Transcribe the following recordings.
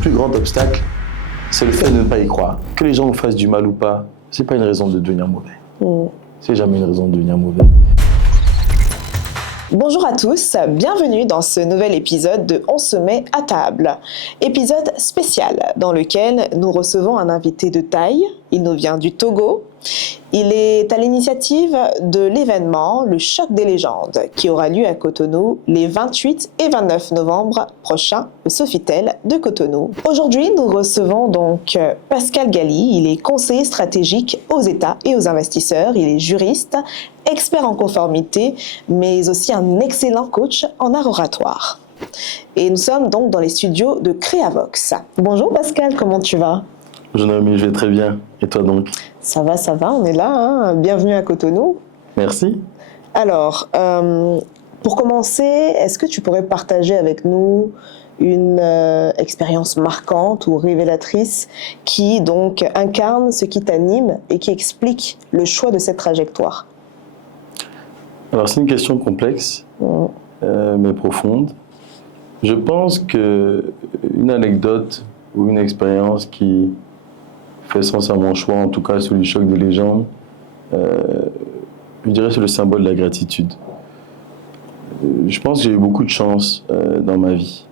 plus grand obstacle, c'est le fait de ne pas y croire. Que les gens vous fassent du mal ou pas, c'est pas une raison de devenir mauvais. C'est jamais une raison de devenir mauvais. Bonjour à tous, bienvenue dans ce nouvel épisode de On se met à table. Épisode spécial dans lequel nous recevons un invité de taille. Il nous vient du Togo. Il est à l'initiative de l'événement Le Choc des légendes qui aura lieu à Cotonou les 28 et 29 novembre prochains au Sofitel de Cotonou. Aujourd'hui, nous recevons donc Pascal Gali. Il est conseiller stratégique aux États et aux investisseurs. Il est juriste, expert en conformité, mais aussi un excellent coach en art oratoire. Et nous sommes donc dans les studios de Créavox. Bonjour Pascal, comment tu vas ? Jeune ami, je vais très bien. Et toi donc ? Ça va, on est là. Hein. Bienvenue à Cotonou. Merci. Alors, pour commencer, est-ce que tu pourrais partager avec nous une expérience marquante ou révélatrice qui donc incarne ce qui t'anime et qui explique le choix de cette trajectoire ? Alors, c'est une question complexe, mais profonde. Je pense qu'une anecdote ou une expérience qui fait sens à mon choix, en tout cas sur le choc des légendes, je dirais c'est le symbole de la gratitude. Je pense que j'ai eu beaucoup de chance dans ma vie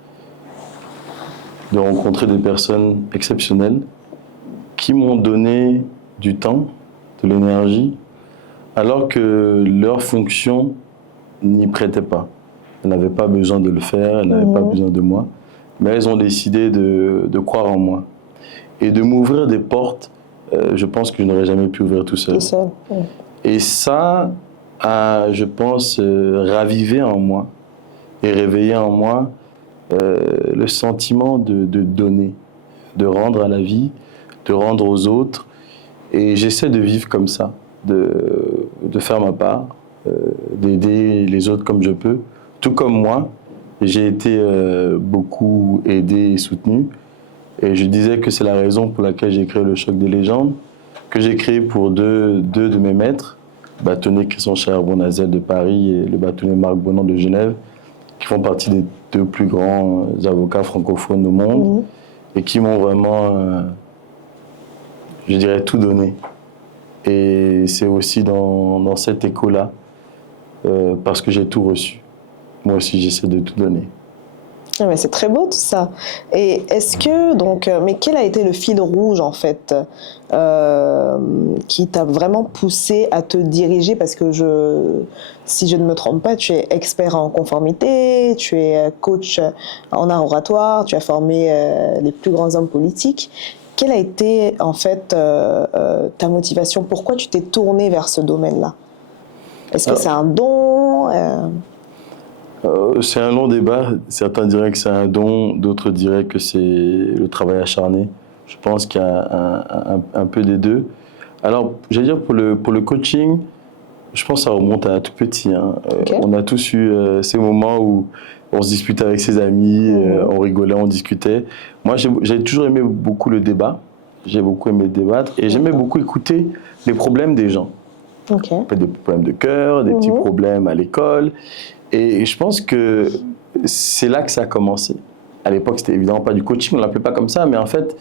de rencontrer des personnes exceptionnelles qui m'ont donné du temps, de l'énergie, alors que leur fonction n'y prêtait pas. Elles n'avaient pas besoin de le faire, elles n'avaient pas besoin de moi, mais elles ont décidé de croire en moi et de m'ouvrir des portes, je pense que je n'aurais jamais pu ouvrir tout seul. Et ça a, je pense, ravivé en moi et réveillé en moi le sentiment de donner, de rendre à la vie, de rendre aux autres. Et j'essaie de vivre comme ça, de faire ma part, d'aider les autres comme je peux. Tout comme moi, j'ai été beaucoup aidé et soutenu. Et je disais que c'est la raison pour laquelle j'ai créé le Choc des légendes, que j'ai créé pour deux de mes maîtres, le bâtonnier Christian Charbonnazel de Paris et le bâtonnier Marc Bonan de Genève, qui font partie des deux plus grands avocats francophones au monde et qui m'ont vraiment, je dirais, tout donné. Et c'est aussi dans cet écho-là, parce que j'ai tout reçu. Moi aussi, j'essaie de tout donner. Mais c'est très beau tout ça. Et est-ce que, donc, mais quel a été le fil rouge en fait qui t'a vraiment poussé à te diriger, parce que si je ne me trompe pas, tu es expert en conformité, tu es coach en art oratoire, tu as formé les plus grands hommes politiques. Quelle a été en fait ta motivation ? Pourquoi tu t'es tourné vers ce domaine-là ? Est-ce que c'est un don C'est un long débat. Certains diraient que c'est un don, d'autres diraient que c'est le travail acharné. Je pense qu'il y a un peu des deux. Alors, j'allais dire pour le coaching, je pense que ça remonte à tout petit. Hein. Okay. On a tous eu ces moments où on se disputait avec ses amis, on rigolait, on discutait. Moi, j'ai toujours aimé beaucoup le débat. J'ai beaucoup aimé débattre et j'aimais beaucoup écouter les problèmes des gens. Okay. Des problèmes de cœur, des petits problèmes à l'école. Et je pense que c'est là que ça a commencé. À l'époque, c'était évidemment pas du coaching, on ne l'appelait pas comme ça, mais en fait,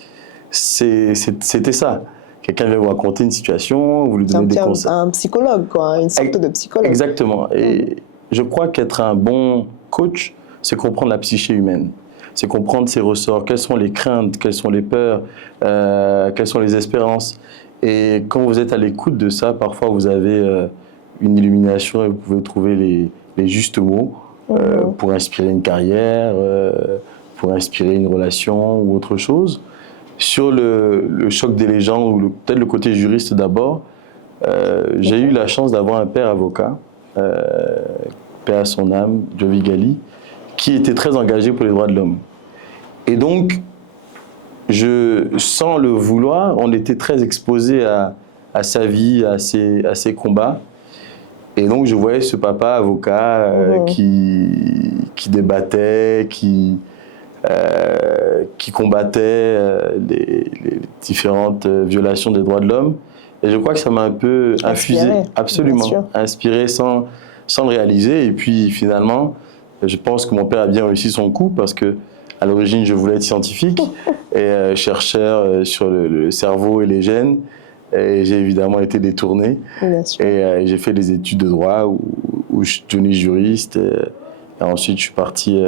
c'était ça. Quelqu'un vient vous raconter une situation, vous lui donnez des conseils. Un psychologue, quoi, une sorte de psychologue. Exactement. Et je crois qu'être un bon coach, c'est comprendre la psyché humaine. C'est comprendre ses ressorts, quelles sont les craintes, quelles sont les peurs, quelles sont les espérances. Et quand vous êtes à l'écoute de ça, parfois vous avez une illumination et vous pouvez trouver les justes mots pour inspirer une carrière, pour inspirer une relation ou autre chose. Sur le choc des légendes, ou peut-être le côté juriste d'abord, j'ai eu la chance d'avoir un père avocat, paix à son âme, Jovi Gali, qui était très engagé pour les droits de l'homme. Et donc, sans le vouloir, on était très exposé à sa vie, à ses combats. Et donc, je voyais ce papa avocat qui débattait, qui combattait les différentes violations des droits de l'homme. Et je crois que ça m'a un peu infusé, absolument, inspiré sans le réaliser. Et puis, finalement, je pense que mon père a bien réussi son coup parce que à l'origine, je voulais être scientifique. et chercheur sur le cerveau et les gènes. Et j'ai évidemment été détourné. Bien sûr. Et j'ai fait des études de droit où je suis devenu juriste. Et ensuite, je suis parti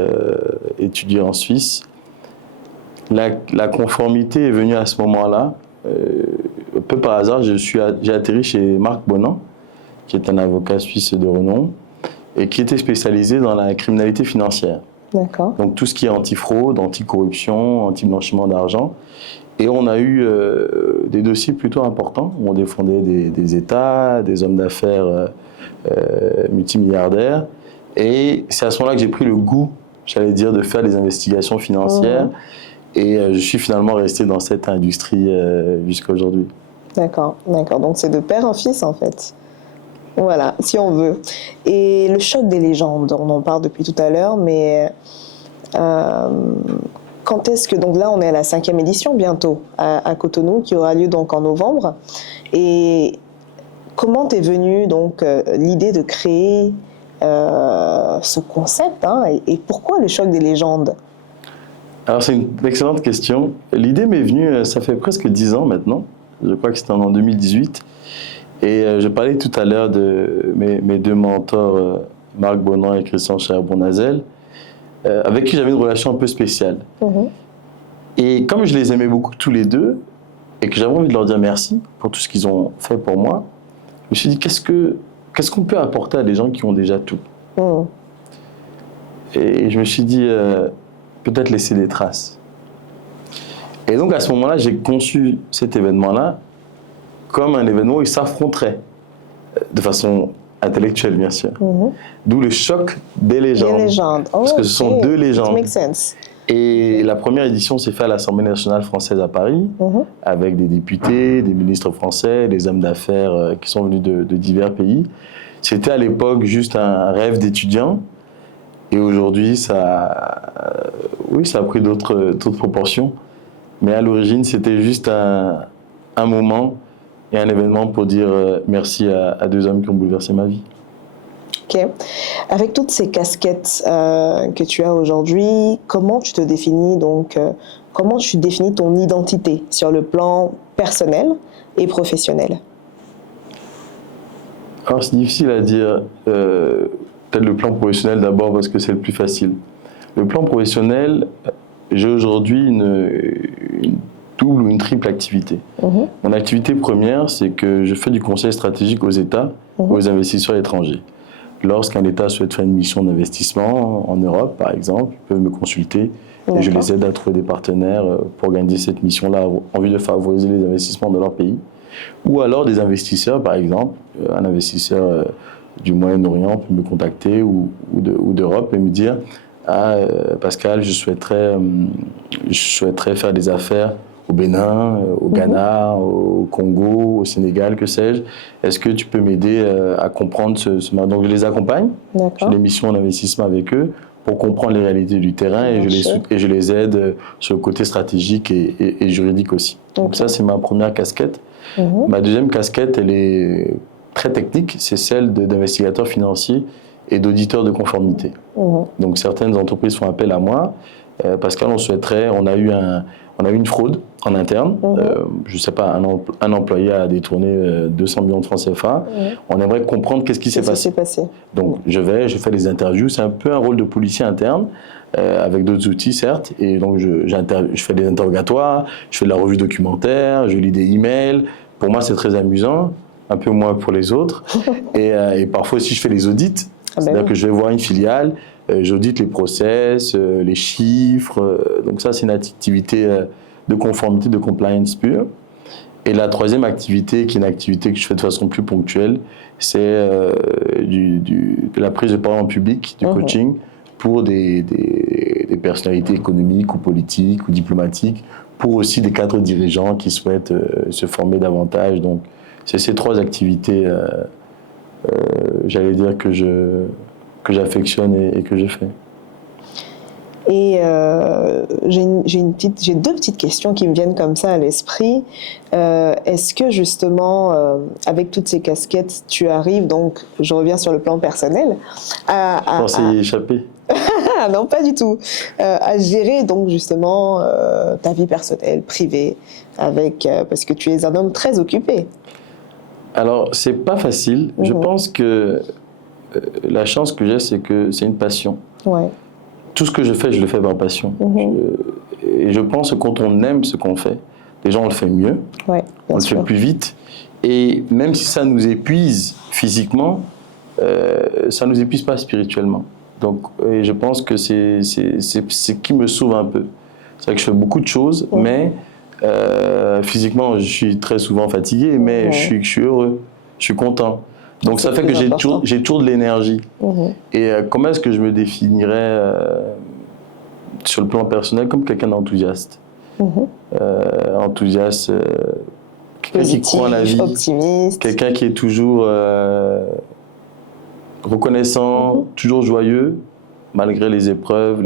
étudier en Suisse. La conformité est venue à ce moment-là. Un peu par hasard, j'ai atterri chez Marc Bonan, qui est un avocat suisse de renom, et qui était spécialisé dans la criminalité financière. D'accord. Donc tout ce qui est anti-fraude, anti-corruption, anti-blanchiment d'argent. Et on a eu des dossiers plutôt importants, où on défendait des États, des hommes d'affaires multimilliardaires. Et c'est à ce moment-là que j'ai pris le goût, j'allais dire, de faire des investigations financières. Mmh. Et je suis finalement resté dans cette industrie jusqu'à aujourd'hui. D'accord, d'accord. Donc c'est de père en fils en fait. Voilà, si on veut. Et le choc des légendes, on en parle depuis tout à l'heure, mais quand est-ce que... Donc là, on est à la 5e édition bientôt à Cotonou, qui aura lieu donc en novembre. Et comment t'es venue donc l'idée de créer ce concept, hein, et pourquoi le choc des légendes? Alors c'est une excellente question. L'idée m'est venue, ça fait presque 10 ans maintenant. Je crois que c'était en 2018. Et je parlais tout à l'heure de mes deux mentors, Marc Bonan et Christian Charbonnazel, avec qui j'avais une relation un peu spéciale. Mmh. Et comme je les aimais beaucoup tous les deux, et que j'avais envie de leur dire merci pour tout ce qu'ils ont fait pour moi, je me suis dit, qu'est-ce qu'on peut apporter à des gens qui ont déjà tout? Mmh. Et je me suis dit, peut-être laisser des traces. Et donc à ce moment-là, j'ai conçu cet événement-là comme un événement où ils s'affronteraient, de façon intellectuelle bien sûr. Mmh. D'où le choc des légendes. Des légendes. Oh, parce que ce sont deux It légendes. makes sense. Et la première édition s'est faite à l'Assemblée nationale française à Paris, Mmh. avec des députés, des ministres français, des hommes d'affaires qui sont venus de divers pays. C'était à l'époque juste un rêve d'étudiant. Et aujourd'hui, ça a pris d'autres proportions. Mais à l'origine, c'était juste un moment et un événement pour dire merci à deux hommes qui ont bouleversé ma vie. Ok. Avec toutes ces casquettes que tu as aujourd'hui, comment tu te définis donc, comment tu définis ton identité sur le plan personnel et professionnel? Alors c'est difficile à dire. Peut-être le plan professionnel d'abord parce que c'est le plus facile. Le plan professionnel, j'ai aujourd'hui une double ou une triple activité. Mmh. Mon activité première, c'est que je fais du conseil stratégique aux États, aux investisseurs étrangers. Lorsqu'un État souhaite faire une mission d'investissement en Europe, par exemple, ils peuvent me consulter et je les aide à trouver des partenaires pour organiser cette mission-là en vue de favoriser les investissements dans leur pays. Ou alors des investisseurs, par exemple, un investisseur du Moyen-Orient peut me contacter ou d'Europe et me dire Pascal, je souhaiterais faire des affaires au Bénin, au Ghana, au Congo, au Sénégal, que sais-je. Est-ce que tu peux m'aider à comprendre ce marché? Donc je les accompagne, j'ai des missions d'investissement avec eux pour comprendre les réalités du terrain et je les aide sur le côté stratégique et juridique aussi. Donc ça, c'est ma première casquette. Ma deuxième casquette, elle est très technique, c'est celle d'investigateur financier et d'auditeur de conformité. Donc certaines entreprises font appel à moi parce qu'on a eu une fraude en interne. Je ne sais pas, un employé a détourné 200 millions de francs CFA. On aimerait comprendre qu'est-ce qui s'est passé. Donc je fais des interviews. C'est un peu un rôle de policier interne, avec d'autres outils certes. Et donc je fais des interrogatoires, je fais de la revue documentaire, je lis des emails. Pour moi, c'est très amusant, un peu moins pour les autres. Et parfois aussi, je fais des audits. C'est-à-dire que je vais voir une filiale, j'audite les process, les chiffres. Donc ça, c'est une activité de conformité, de compliance pure. Et la troisième activité, qui est une activité que je fais de façon plus ponctuelle, c'est de la prise de parole en public, du coaching pour des personnalités économiques ou politiques ou diplomatiques, pour aussi des cadres dirigeants qui souhaitent se former davantage. Donc c'est ces trois activités j'allais dire que j'affectionne et que je fais. Et j'ai deux petites questions qui me viennent comme ça à l'esprit. Est-ce que justement, avec toutes ces casquettes, tu arrives, donc je reviens sur le plan personnel, Je pensais y échapper. Ah non, pas du tout. À gérer donc justement ta vie personnelle, privée, parce que tu es un homme très occupé. Alors, c'est pas facile. Je pense que la chance que j'ai, c'est que c'est une passion. Ouais. Tout ce que je fais par passion. Et je pense que quand on aime ce qu'on fait, déjà on le fait mieux, Ouais, on le fait plus vite. Et même si ça nous épuise physiquement, ça ne nous épuise pas spirituellement. Donc, et je pense que c'est ce qui me sauve un peu. C'est vrai que je fais beaucoup de choses, mais physiquement, je suis très souvent fatigué, mais je suis heureux, je suis content. Donc ça fait que j'ai toujours de l'énergie. Et comment est-ce que je me définirais sur le plan personnel comme quelqu'un d'enthousiaste. Enthousiaste, quelqu'un qui croit en la vie, optimiste. Quelqu'un qui est toujours reconnaissant, toujours joyeux, malgré les épreuves,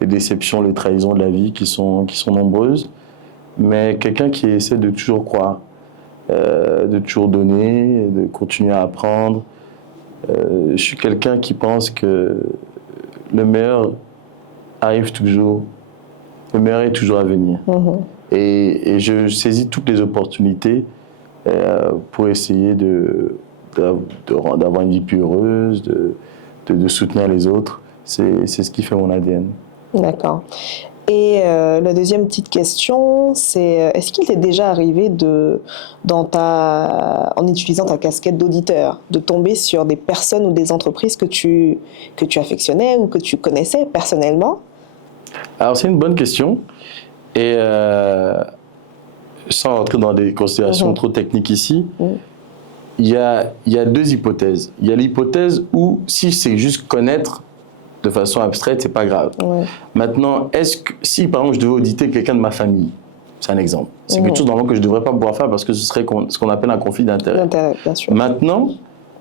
les déceptions, les trahisons de la vie qui sont nombreuses. Mais quelqu'un qui essaie de toujours croire, de toujours donner, de continuer à apprendre. Je suis quelqu'un qui pense que le meilleur arrive toujours, le meilleur est toujours à venir. Et je saisis toutes les opportunités pour essayer d'avoir une vie plus heureuse, de soutenir les autres. C'est ce qui fait mon ADN. D'accord. Et la deuxième petite question, c'est est-ce qu'il t'est déjà arrivé en utilisant ta casquette d'auditeur, de tomber sur des personnes ou des entreprises que tu affectionnais ou que tu connaissais personnellement? Alors c'est une bonne question. Et sans rentrer dans des considérations trop techniques ici, il y a deux hypothèses. Il y a l'hypothèse où si c'est juste connaître de façon abstraite, c'est pas grave. Maintenant, si par exemple je devais auditer quelqu'un de ma famille, c'est un exemple, c'est quelque chose normalement que je ne devrais pas pouvoir faire parce que ce serait ce qu'on appelle un conflit d'intérêt. Maintenant,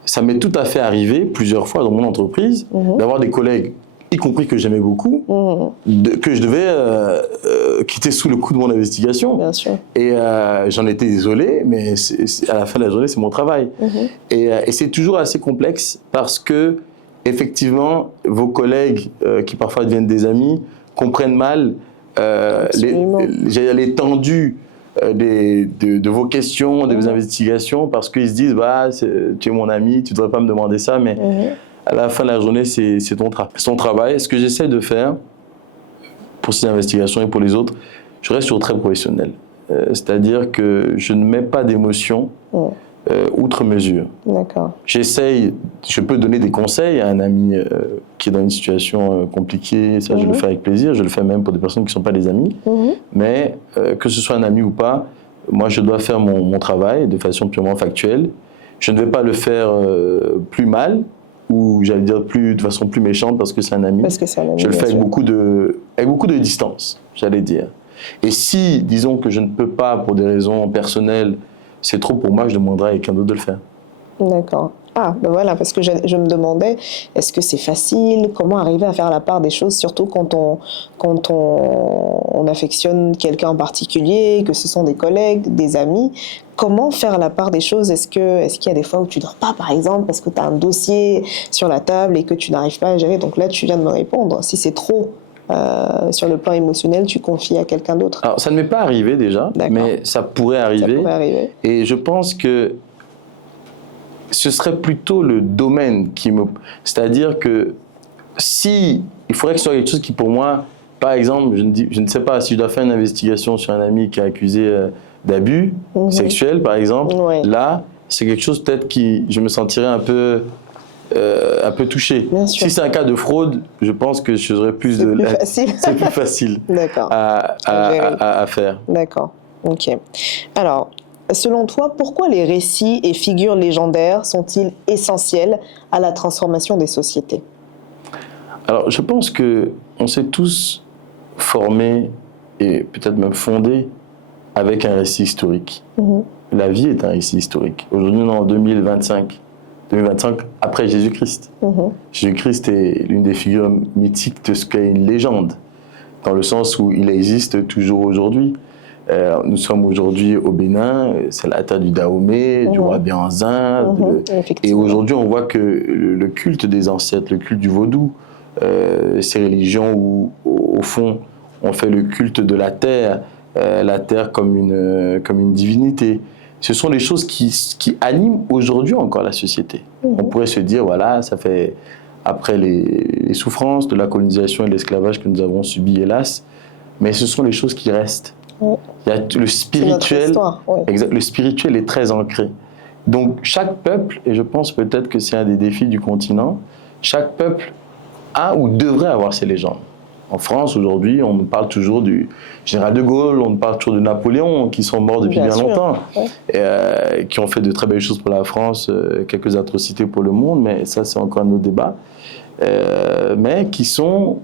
ça m'est tout à fait arrivé plusieurs fois dans mon entreprise d'avoir des collègues, y compris que j'aimais beaucoup, que je devais quitter sous le coup de mon investigation. Bien sûr. Et j'en étais désolé, mais à la fin de la journée, c'est mon travail. Et c'est toujours assez complexe parce que effectivement, vos collègues, qui parfois deviennent des amis, comprennent mal l'étendue de vos questions, de vos investigations, parce qu'ils se disent bah, tu es mon ami, tu ne devrais pas me demander ça, mais à la fin de la journée, c'est ton travail. Ce que j'essaie de faire pour ces investigations et pour les autres, je reste toujours très professionnel. C'est-à-dire que je ne mets pas d'émotion outre mesure. D'accord. Je peux donner des conseils à un ami qui est dans une situation compliquée, ça je le fais avec plaisir, je le fais même pour des personnes qui ne sont pas des amis, mais que ce soit un ami ou pas, moi je dois faire mon travail de façon purement factuelle. Je ne vais pas le faire plus mal, ou j'allais dire de façon plus méchante parce que c'est un ami. Je le fais avec beaucoup de distance, j'allais dire. Et si, disons que je ne peux pas pour des raisons personnelles, c'est trop pour moi, je demanderai à quelqu'un d'autre de le faire. D'accord. Ah, ben voilà, parce que je me demandais, est-ce que c'est facile? Comment arriver à faire la part des choses, surtout quand on affectionne quelqu'un en particulier, que ce sont des collègues, des amis? Comment faire la part des choses? Est-ce qu'il y a des fois où tu ne dors pas, par exemple, parce que tu as un dossier sur la table et que tu n'arrives pas à gérer? Donc là, tu viens de me répondre. Si c'est trop sur le plan émotionnel, tu confies à quelqu'un d'autre. Alors, ça ne m'est pas arrivé déjà, mais ça pourrait arriver. Et je pense que ce serait plutôt le domaine qui me... C'est-à-dire que il faudrait que ce soit quelque chose qui, pour moi, par exemple, je ne sais pas, si je dois faire une investigation sur un ami qui est accusé d'abus sexuels, par exemple, là, c'est quelque chose peut-être qui... Je me sentirais un peu touché. Si c'est un cas de fraude, je pense que je serais plus de... C'est plus facile à faire. D'accord, ok. Alors, selon toi, pourquoi les récits et figures légendaires sont-ils essentiels à la transformation des sociétés? Alors, je pense qu'on s'est tous formés et peut-être même fondés avec un récit historique. La vie est un récit historique. Aujourd'hui, on est en 2025 après Jésus-Christ. Jésus-Christ est l'une des figures mythiques de ce qu'est une légende, dans le sens où il existe toujours aujourd'hui. Nous sommes aujourd'hui au Bénin, c'est la terre du Dahomey, du roi Béhanzin. Et aujourd'hui, on voit que le culte des ancêtres, le culte du vaudou, ces religions où, au fond, on fait le culte de la terre comme une divinité. Ce sont les choses qui animent aujourd'hui encore la société. On pourrait se dire, voilà, ça fait après les souffrances de la colonisation et de l'esclavage que nous avons subis, hélas, mais ce sont les choses qui restent. Il y a le spirituel, le spirituel est très ancré. Donc chaque peuple, et je pense peut-être que c'est un des défis du continent, chaque peuple a ou devrait avoir ses légendes. En France, aujourd'hui, on nous parle toujours du général de Gaulle, on nous parle toujours de Napoléon, qui sont morts depuis bien longtemps, et qui ont fait de très belles choses pour la France, quelques atrocités pour le monde, mais ça, c'est encore un autre débat, mais qui sont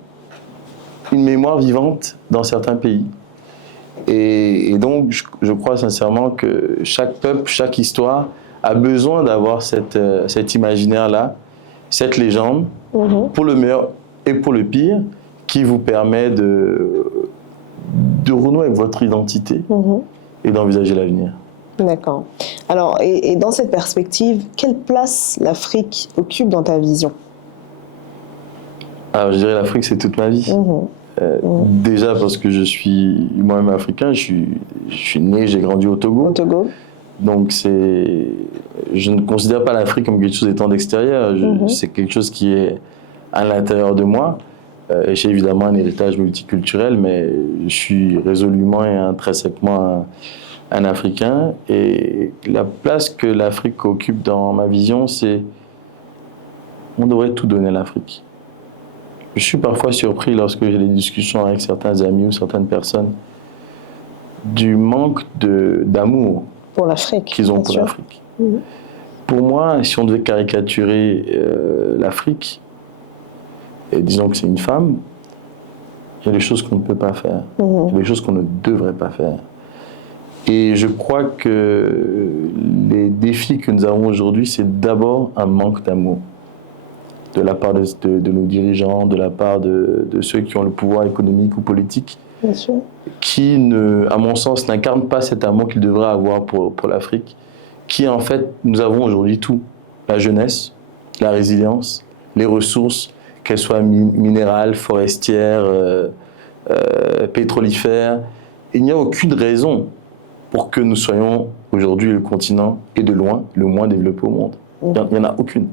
une mémoire vivante dans certains pays. Et donc, je crois sincèrement que chaque peuple, chaque histoire a besoin d'avoir cet imaginaire-là, cette légende, pour le meilleur et pour le pire, qui vous permet de renouer avec votre identité et d'envisager l'avenir. D'accord. Alors, et dans cette perspective, quelle place l'Afrique occupe dans ta vision? Alors, je dirais l'Afrique, c'est toute ma vie. Déjà parce que je suis moi-même africain, je suis né, j'ai grandi au Togo. Au Togo. Donc je ne considère pas l'Afrique comme quelque chose étant d'extérieur. C'est quelque chose qui est à l'intérieur de moi. J'ai évidemment un héritage multiculturel, mais je suis résolument et intrinsèquement un Africain. Et la place que l'Afrique occupe dans ma vision, c'est on devrait tout donner à l'Afrique. Je suis parfois surpris lorsque j'ai des discussions avec certains amis ou certaines personnes du manque d'amour pour l'Afrique qu'ils ont pour l'Afrique. Pour moi, si on devait caricaturer l'Afrique, et disons que c'est une femme, il y a des choses qu'on ne peut pas faire, il y a des choses qu'on ne devrait pas faire. Et je crois que les défis que nous avons aujourd'hui, c'est d'abord un manque d'amour. De la part de nos dirigeants, de la part de ceux qui ont le pouvoir économique ou politique, qui, à mon sens, n'incarnent pas cet amour qu'ils devraient avoir pour l'Afrique, qui, en fait, nous avons aujourd'hui tout. La jeunesse, la résilience, les ressources, qu'elles soient minérales, forestières, pétrolifères. Il n'y a aucune raison pour que nous soyons aujourd'hui le continent, et de loin, le moins développé au monde. Il n'y en a aucune.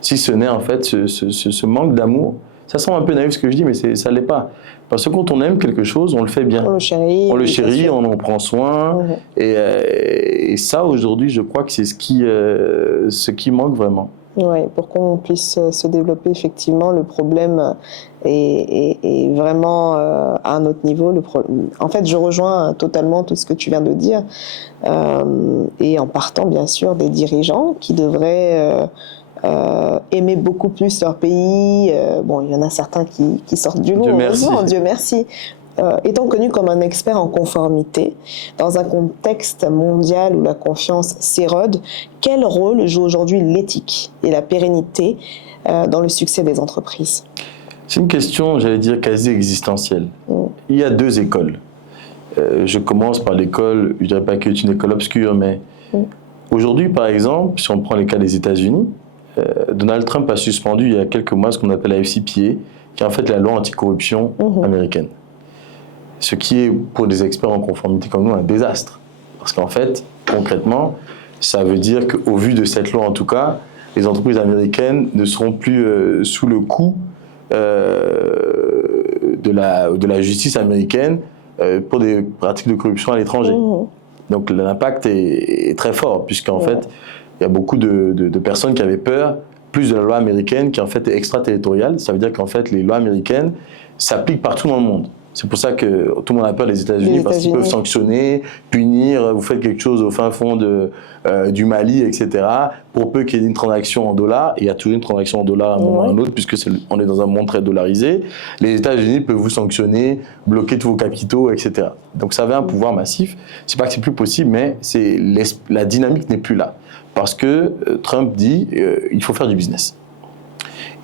Si ce n'est en fait ce manque d'amour. Ça semble un peu naïf ce que je dis, mais ça ne l'est pas. Parce que quand on aime quelque chose, on le fait bien. On le chérit, on en prend soin. Et ça, aujourd'hui, je crois que c'est ce qui manque vraiment. Oui, pour qu'on puisse se développer, effectivement, le problème est vraiment à un autre niveau. En fait, je rejoins totalement tout ce que tu viens de dire. Et en partant, bien sûr, des dirigeants qui devraient aimer beaucoup plus leur pays. Bon, il y en a certains qui sortent du lot, heureusement, Dieu merci. Étant connu comme un expert en conformité, dans un contexte mondial où la confiance s'érode, quel rôle joue aujourd'hui l'éthique et la pérennité dans le succès des entreprises? C'est une question, j'allais dire, quasi existentielle. Il y a deux écoles. Je commence par l'école, je ne dirais pas que c'est une école obscure, mais aujourd'hui, par exemple, si on prend le cas des États-Unis, Donald Trump a suspendu il y a quelques mois ce qu'on appelle la FCPA, qui est en fait la loi anticorruption américaine. Ce qui est, pour des experts en conformité comme nous, un désastre. Parce qu'en fait, concrètement, ça veut dire qu'au vu de cette loi, en tout cas, les entreprises américaines ne seront plus sous le coup de la justice américaine pour des pratiques de corruption à l'étranger. Donc l'impact est très fort, puisqu'en fait, il y a beaucoup de personnes qui avaient peur, plus de la loi américaine, qui en fait est extraterritoriale. Ça veut dire qu'en fait, les lois américaines s'appliquent partout dans le monde. C'est pour ça que tout le monde a peur des États-Unis, parce qu'ils peuvent sanctionner, punir, vous faites quelque chose au fin fond du Mali, etc. Pour peu qu'il y ait une transaction en dollars, et il y a toujours une transaction en dollars à un moment ou à un autre, puisque on est dans un monde très dollarisé, les États-Unis peuvent vous sanctionner, bloquer tous vos capitaux, etc. Donc ça avait un pouvoir massif. C'est pas que c'est plus possible, mais la dynamique n'est plus là. Parce que Trump dit il faut faire du business.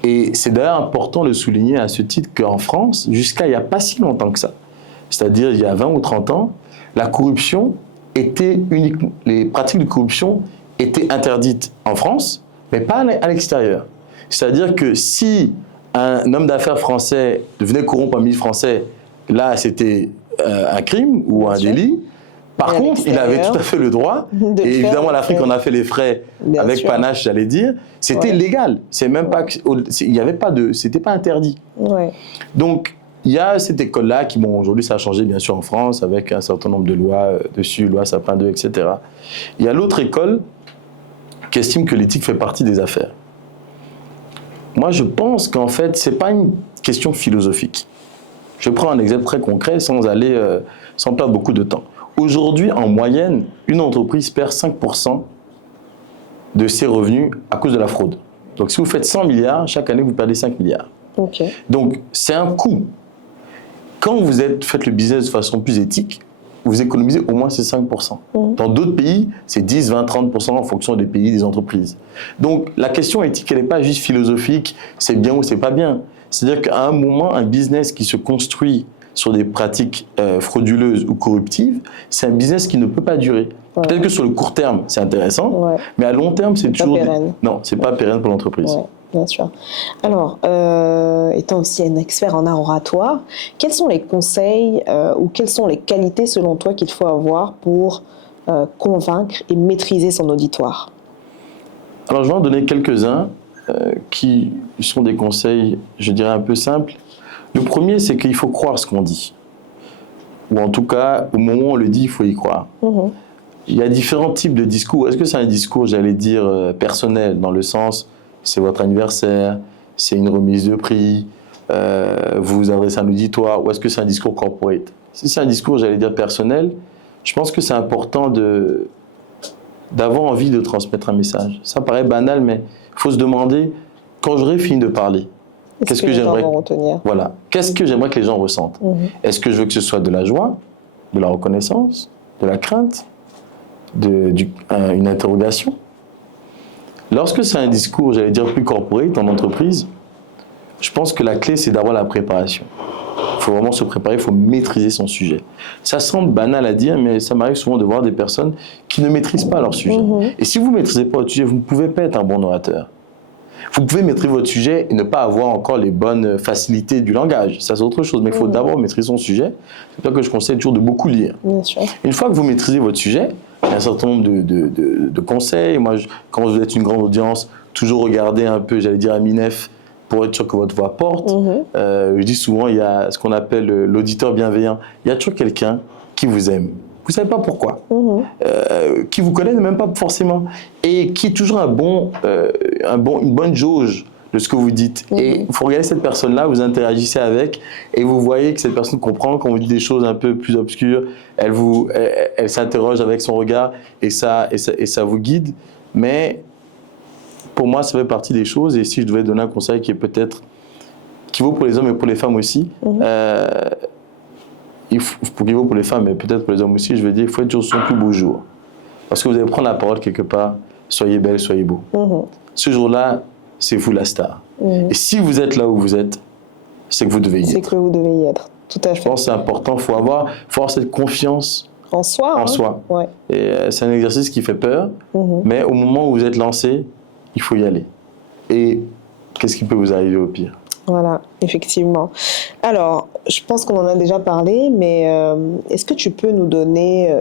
Et c'est d'ailleurs important de souligner à ce titre qu'en France, jusqu'à il n'y a pas si longtemps que ça, c'est-à-dire il y a 20 ou 30 ans, la corruption les pratiques de corruption étaient interdites en France, mais pas à l'extérieur. C'est-à-dire que si un homme d'affaires français venait corrompre un ministre français, là, c'était un crime ou un délit. Par contre, il avait tout à fait le droit, et évidemment l'Afrique en a fait les frais avec panache, j'allais dire, c'était légal, c'est même pas, il y avait pas de, c'était pas interdit. Donc, il y a cette école-là qui, bon, aujourd'hui ça a changé bien sûr en France, avec un certain nombre de lois dessus, loi Sapin 2, etc. Il y a l'autre école qui estime que l'éthique fait partie des affaires. Moi, je pense qu'en fait, c'est pas une question philosophique. Je prends un exemple très concret sans perdre beaucoup de temps. Aujourd'hui, en moyenne, une entreprise perd 5% de ses revenus à cause de la fraude. Donc, si vous faites 100 milliards, chaque année, vous perdez 5 milliards. Donc, c'est un coût. Quand vous faites le business de façon plus éthique, vous économisez au moins ces 5%. Dans d'autres pays, c'est 10, 20, 30% en fonction des pays, des entreprises. Donc, la question éthique, elle n'est pas juste philosophique, c'est bien ou c'est pas bien. C'est-à-dire qu'à un moment, un business qui se construit sur des pratiques frauduleuses ou corruptives, c'est un business qui ne peut pas durer. Peut-être que sur le court terme, c'est intéressant, mais à long terme, c'est toujours... Non, c'est pas pérenne pour l'entreprise. Bien sûr. Alors, étant aussi un expert en art oratoire, quels sont les conseils ou quelles sont les qualités selon toi qu'il faut avoir pour convaincre et maîtriser son auditoire? Alors, je vais en donner quelques-uns qui sont des conseils, je dirais, un peu simples. Le premier, c'est qu'il faut croire ce qu'on dit. Ou en tout cas, au moment où on le dit, il faut y croire. Il y a différents types de discours. Est-ce que c'est un discours, j'allais dire, personnel, dans le sens, c'est votre anniversaire, c'est une remise de prix, vous vous adressez à un auditoire, ou est-ce que c'est un discours corporate? Si c'est un discours, j'allais dire, personnel, je pense que c'est important d'avoir envie de transmettre un message. Ça paraît banal, mais il faut se demander, quand j'aurai fini de parler, qu'est-ce que j'aimerais retenir? Voilà. Qu'est-ce que j'aimerais que les gens ressentent? Est-ce que je veux que ce soit de la joie, de la reconnaissance, de la crainte, une interrogation? Lorsque c'est un discours, j'allais dire, plus corporate en entreprise, je pense que la clé, c'est d'avoir la préparation. Il faut vraiment se préparer, il faut maîtriser son sujet. Ça semble banal à dire, mais ça m'arrive souvent de voir des personnes qui ne maîtrisent pas leur sujet. Et si vous ne maîtrisez pas votre sujet, vous ne pouvez pas être un bon orateur. Vous pouvez maîtriser votre sujet et ne pas avoir encore les bonnes facilités du langage. Ça, c'est autre chose, mais il faut d'abord maîtriser son sujet. C'est pour ça que je conseille toujours de beaucoup lire. Bien sûr. Une fois que vous maîtrisez votre sujet, il y a un certain nombre de conseils. Moi, quand vous êtes une grande audience, toujours regarder un peu, j'allais dire, à Minef, pour être sûr que votre voix porte. Je dis souvent, il y a ce qu'on appelle l'auditeur bienveillant. Il y a toujours quelqu'un qui vous aime. Vous ne savez pas pourquoi. Qui vous connaît même pas forcément. Et qui est toujours une bonne jauge de ce que vous dites. Et il faut regarder cette personne-là, vous interagissez avec, et vous voyez que cette personne comprend quand vous dites des choses un peu plus obscures, elle s'interroge avec son regard, et ça vous guide. Mais pour moi, ça fait partie des choses, et si je devais donner un conseil qui vaut pour les hommes et pour les femmes aussi, qu'il vaut pour les femmes, mais peut-être pour les hommes aussi, je veux dire, il faut être toujours son plus beau jour. Parce que vous allez prendre la parole quelque part, soyez belle, soyez beau. Ce jour-là, c'est vous la star. Et si vous êtes là où vous êtes, c'est que vous devez y être. C'est que vous devez y être, tout à fait. Je pense que c'est important, il faut avoir cette confiance en soi. Ouais. Et c'est un exercice qui fait peur, mais au moment où vous êtes lancé, il faut y aller. Et qu'est-ce qui peut vous arriver au pire? Voilà, effectivement. Alors, je pense qu'on en a déjà parlé, mais est-ce que tu peux nous donner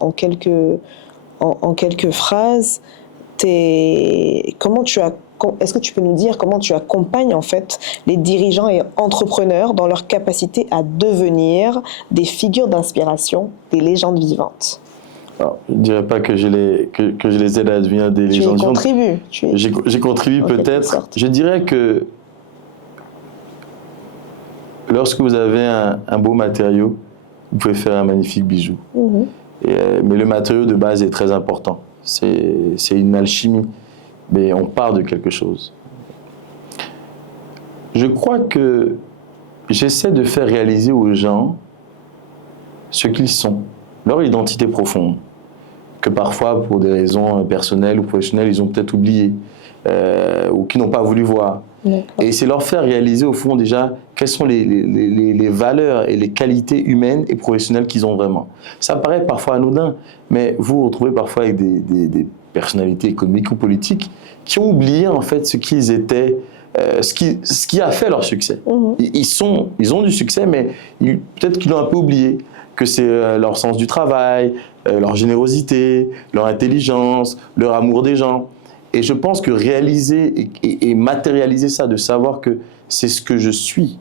en quelques phrases est-ce que tu peux nous dire comment tu accompagnes en fait les dirigeants et entrepreneurs dans leur capacité à devenir des figures d'inspiration, des légendes vivantes? Alors, je ne dirais pas que je les aide à devenir des légendes vivantes. Tu y contribues. J'ai contribué peut-être. Je dirais que lorsque vous avez un beau matériau, vous pouvez faire un magnifique bijou. Mais le matériau de base est très important. C'est une alchimie. Mais on part de quelque chose. Je crois que j'essaie de faire réaliser aux gens ce qu'ils sont, leur identité profonde, que parfois, pour des raisons personnelles ou professionnelles, ils ont peut-être oublié ou qu'ils n'ont pas voulu voir. Et c'est leur faire réaliser au fond déjà quelles sont les valeurs et les qualités humaines et professionnelles qu'ils ont vraiment. Ça paraît parfois anodin, mais vous vous retrouvez parfois avec des personnalités économiques ou politiques qui ont oublié en fait ce qu'ils étaient ce qui a fait leur succès. Ils ont du succès, mais peut-être qu'ils l'ont un peu oublié, que c'est leur sens du travail, leur générosité, leur intelligence, leur amour des gens. Et je pense que réaliser et matérialiser ça, de savoir que c'est ce que je suis,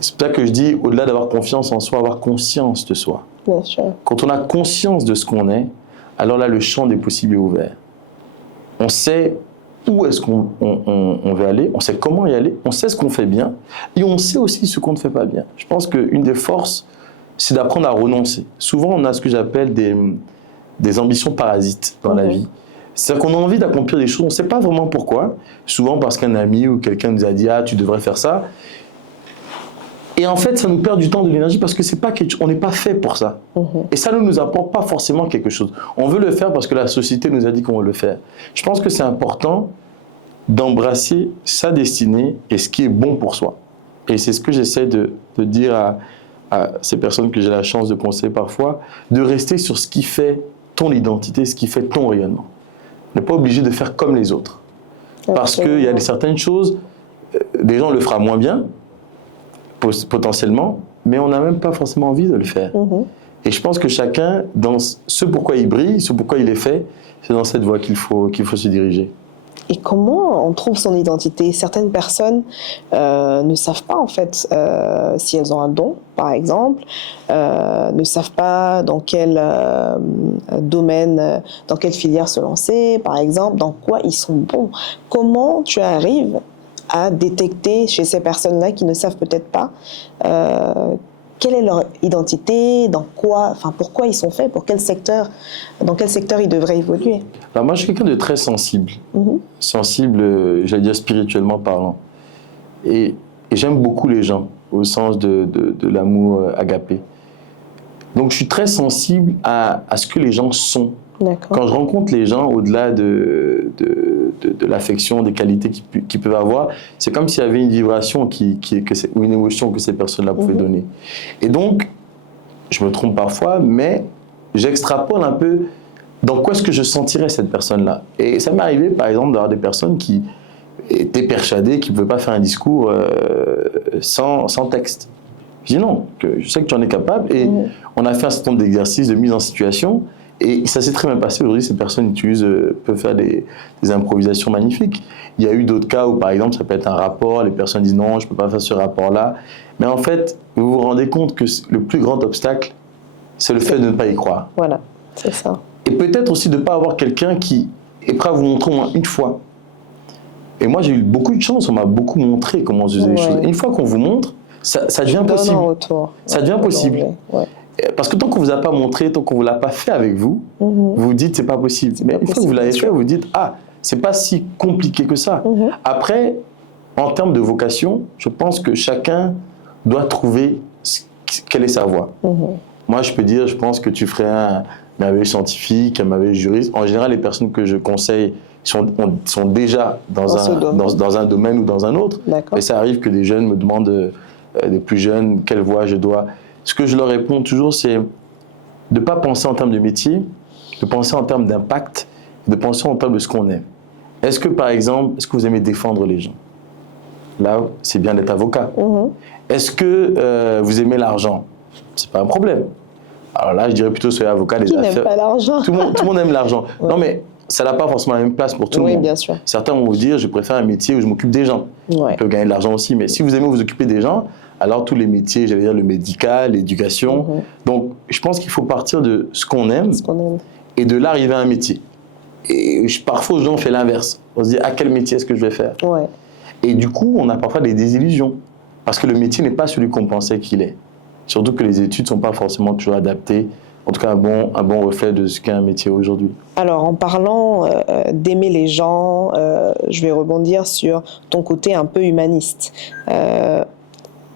c'est pour ça que je dis, au-delà d'avoir confiance en soi, avoir conscience de soi. Bien sûr. Quand on a conscience de ce qu'on est, alors là, le champ des possibles est ouvert. On sait où est-ce qu'on veut aller, on sait comment y aller, on sait ce qu'on fait bien, et on sait aussi ce qu'on ne fait pas bien. Je pense qu'une des forces, c'est d'apprendre à renoncer. Souvent, on a ce que j'appelle des ambitions parasites dans la vie. C'est-à-dire qu'on a envie d'accomplir des choses, on ne sait pas vraiment pourquoi. Souvent parce qu'un ami ou quelqu'un nous a dit « Ah, tu devrais faire ça ». Et en fait, ça nous perd du temps, de l'énergie, parce que on n'est pas fait pour ça. Et ça ne nous apporte pas forcément quelque chose. On veut le faire parce que la société nous a dit qu'on veut le faire. Je pense que c'est important d'embrasser sa destinée et ce qui est bon pour soi. Et c'est ce que j'essaie de dire à ces personnes que j'ai la chance de conseiller parfois, de rester sur ce qui fait ton identité, ce qui fait ton rayonnement. On n'est pas obligé de faire comme les autres. Parce qu'il y a certaines choses, des gens le feront moins bien, potentiellement, mais on n'a même pas forcément envie de le faire. Et je pense que chacun, dans ce pourquoi il brille, ce pourquoi il est fait, c'est dans cette voie qu'il faut se diriger. Et comment on trouve son identité? Certaines personnes ne savent pas en fait si elles ont un don, par exemple, ne savent pas dans quel domaine, dans quelle filière se lancer, par exemple, dans quoi ils sont bons. Comment tu arrives à détecter chez ces personnes-là qui ne savent peut-être pas quelle est leur identité, pourquoi ils sont faits, dans quel secteur ils devraient évoluer. Alors moi, je suis quelqu'un de très sensible, j'allais dire spirituellement parlant. Et j'aime beaucoup les gens, au sens de l'amour agapé. Donc je suis très sensible à ce que les gens sont. Quand je rencontre les gens, au-delà de l'affection, des qualités qu'ils peuvent avoir, c'est comme s'il y avait une vibration ou une émotion que ces personnes-là pouvaient donner. Et donc, je me trompe parfois, mais j'extrapole un peu dans quoi est-ce que je sentirais cette personne-là. Et ça m'est arrivé, par exemple, d'avoir des personnes qui étaient persuadées qu'ils ne pouvaient pas faire un discours sans texte. Je dis non, je sais que tu en es capable, et on a fait un certain nombre d'exercices de mise en situation. Et ça s'est très bien passé. Aujourd'hui, ces personnes peuvent faire des improvisations magnifiques. Il y a eu d'autres cas où, par exemple, ça peut être un rapport, les personnes disent non, je ne peux pas faire ce rapport-là. Mais en fait, vous vous rendez compte que le plus grand obstacle, c'est le fait de ne pas y croire. Voilà, c'est ça. Et peut-être aussi de ne pas avoir quelqu'un qui est prêt à vous montrer au moins une fois. Et moi, j'ai eu beaucoup de chance, on m'a beaucoup montré comment je faisais les choses. Et une fois qu'on vous montre, ça devient possible. Ça devient possible. Parce que tant qu'on ne vous a pas montré, tant qu'on ne vous l'a pas fait avec vous, vous dites c'est pas possible. Mais une fois que vous l'avez fait, vous dites ah, c'est pas si compliqué que ça. Après, en termes de vocation, je pense que chacun doit trouver quelle est sa voie. Moi, je peux dire, je pense que tu ferais un merveilleux scientifique, un merveilleux juriste. En général, les personnes que je conseille sont déjà dans un domaine ou dans un autre. Et ça arrive que des jeunes me demandent, des plus jeunes, quelle voie je dois. Ce que je leur réponds toujours, c'est de ne pas penser en termes de métier, de penser en termes d'impact, de penser en termes de ce qu'on aime. Est-ce que, par exemple, vous aimez défendre les gens? Là, c'est bien d'être avocat. Est-ce que vous aimez l'argent? C'est pas un problème. Alors là, je dirais plutôt soyez avocat des affaires. Qui n'aime pas l'argent? Tout le monde aime l'argent. Non, mais ça n'a pas forcément la même place pour tout le monde. Oui, bien sûr. Certains vont vous dire, je préfère un métier où je m'occupe des gens. Je peux gagner de l'argent aussi. Mais si vous aimez vous occuper des gens, alors tous les métiers, j'allais dire le médical, l'éducation. Donc, je pense qu'il faut partir de ce qu'on aime, et de là arriver à un métier. Et parfois, aux gens, on fait l'inverse. On se dit, à quel métier est-ce que je vais faire? Et du coup, on a parfois des désillusions. Parce que le métier n'est pas celui qu'on pensait qu'il est. Surtout que les études ne sont pas forcément toujours adaptées. En tout cas, un bon reflet de ce qu'est un métier aujourd'hui. Alors, en parlant d'aimer les gens, je vais rebondir sur ton côté un peu humaniste.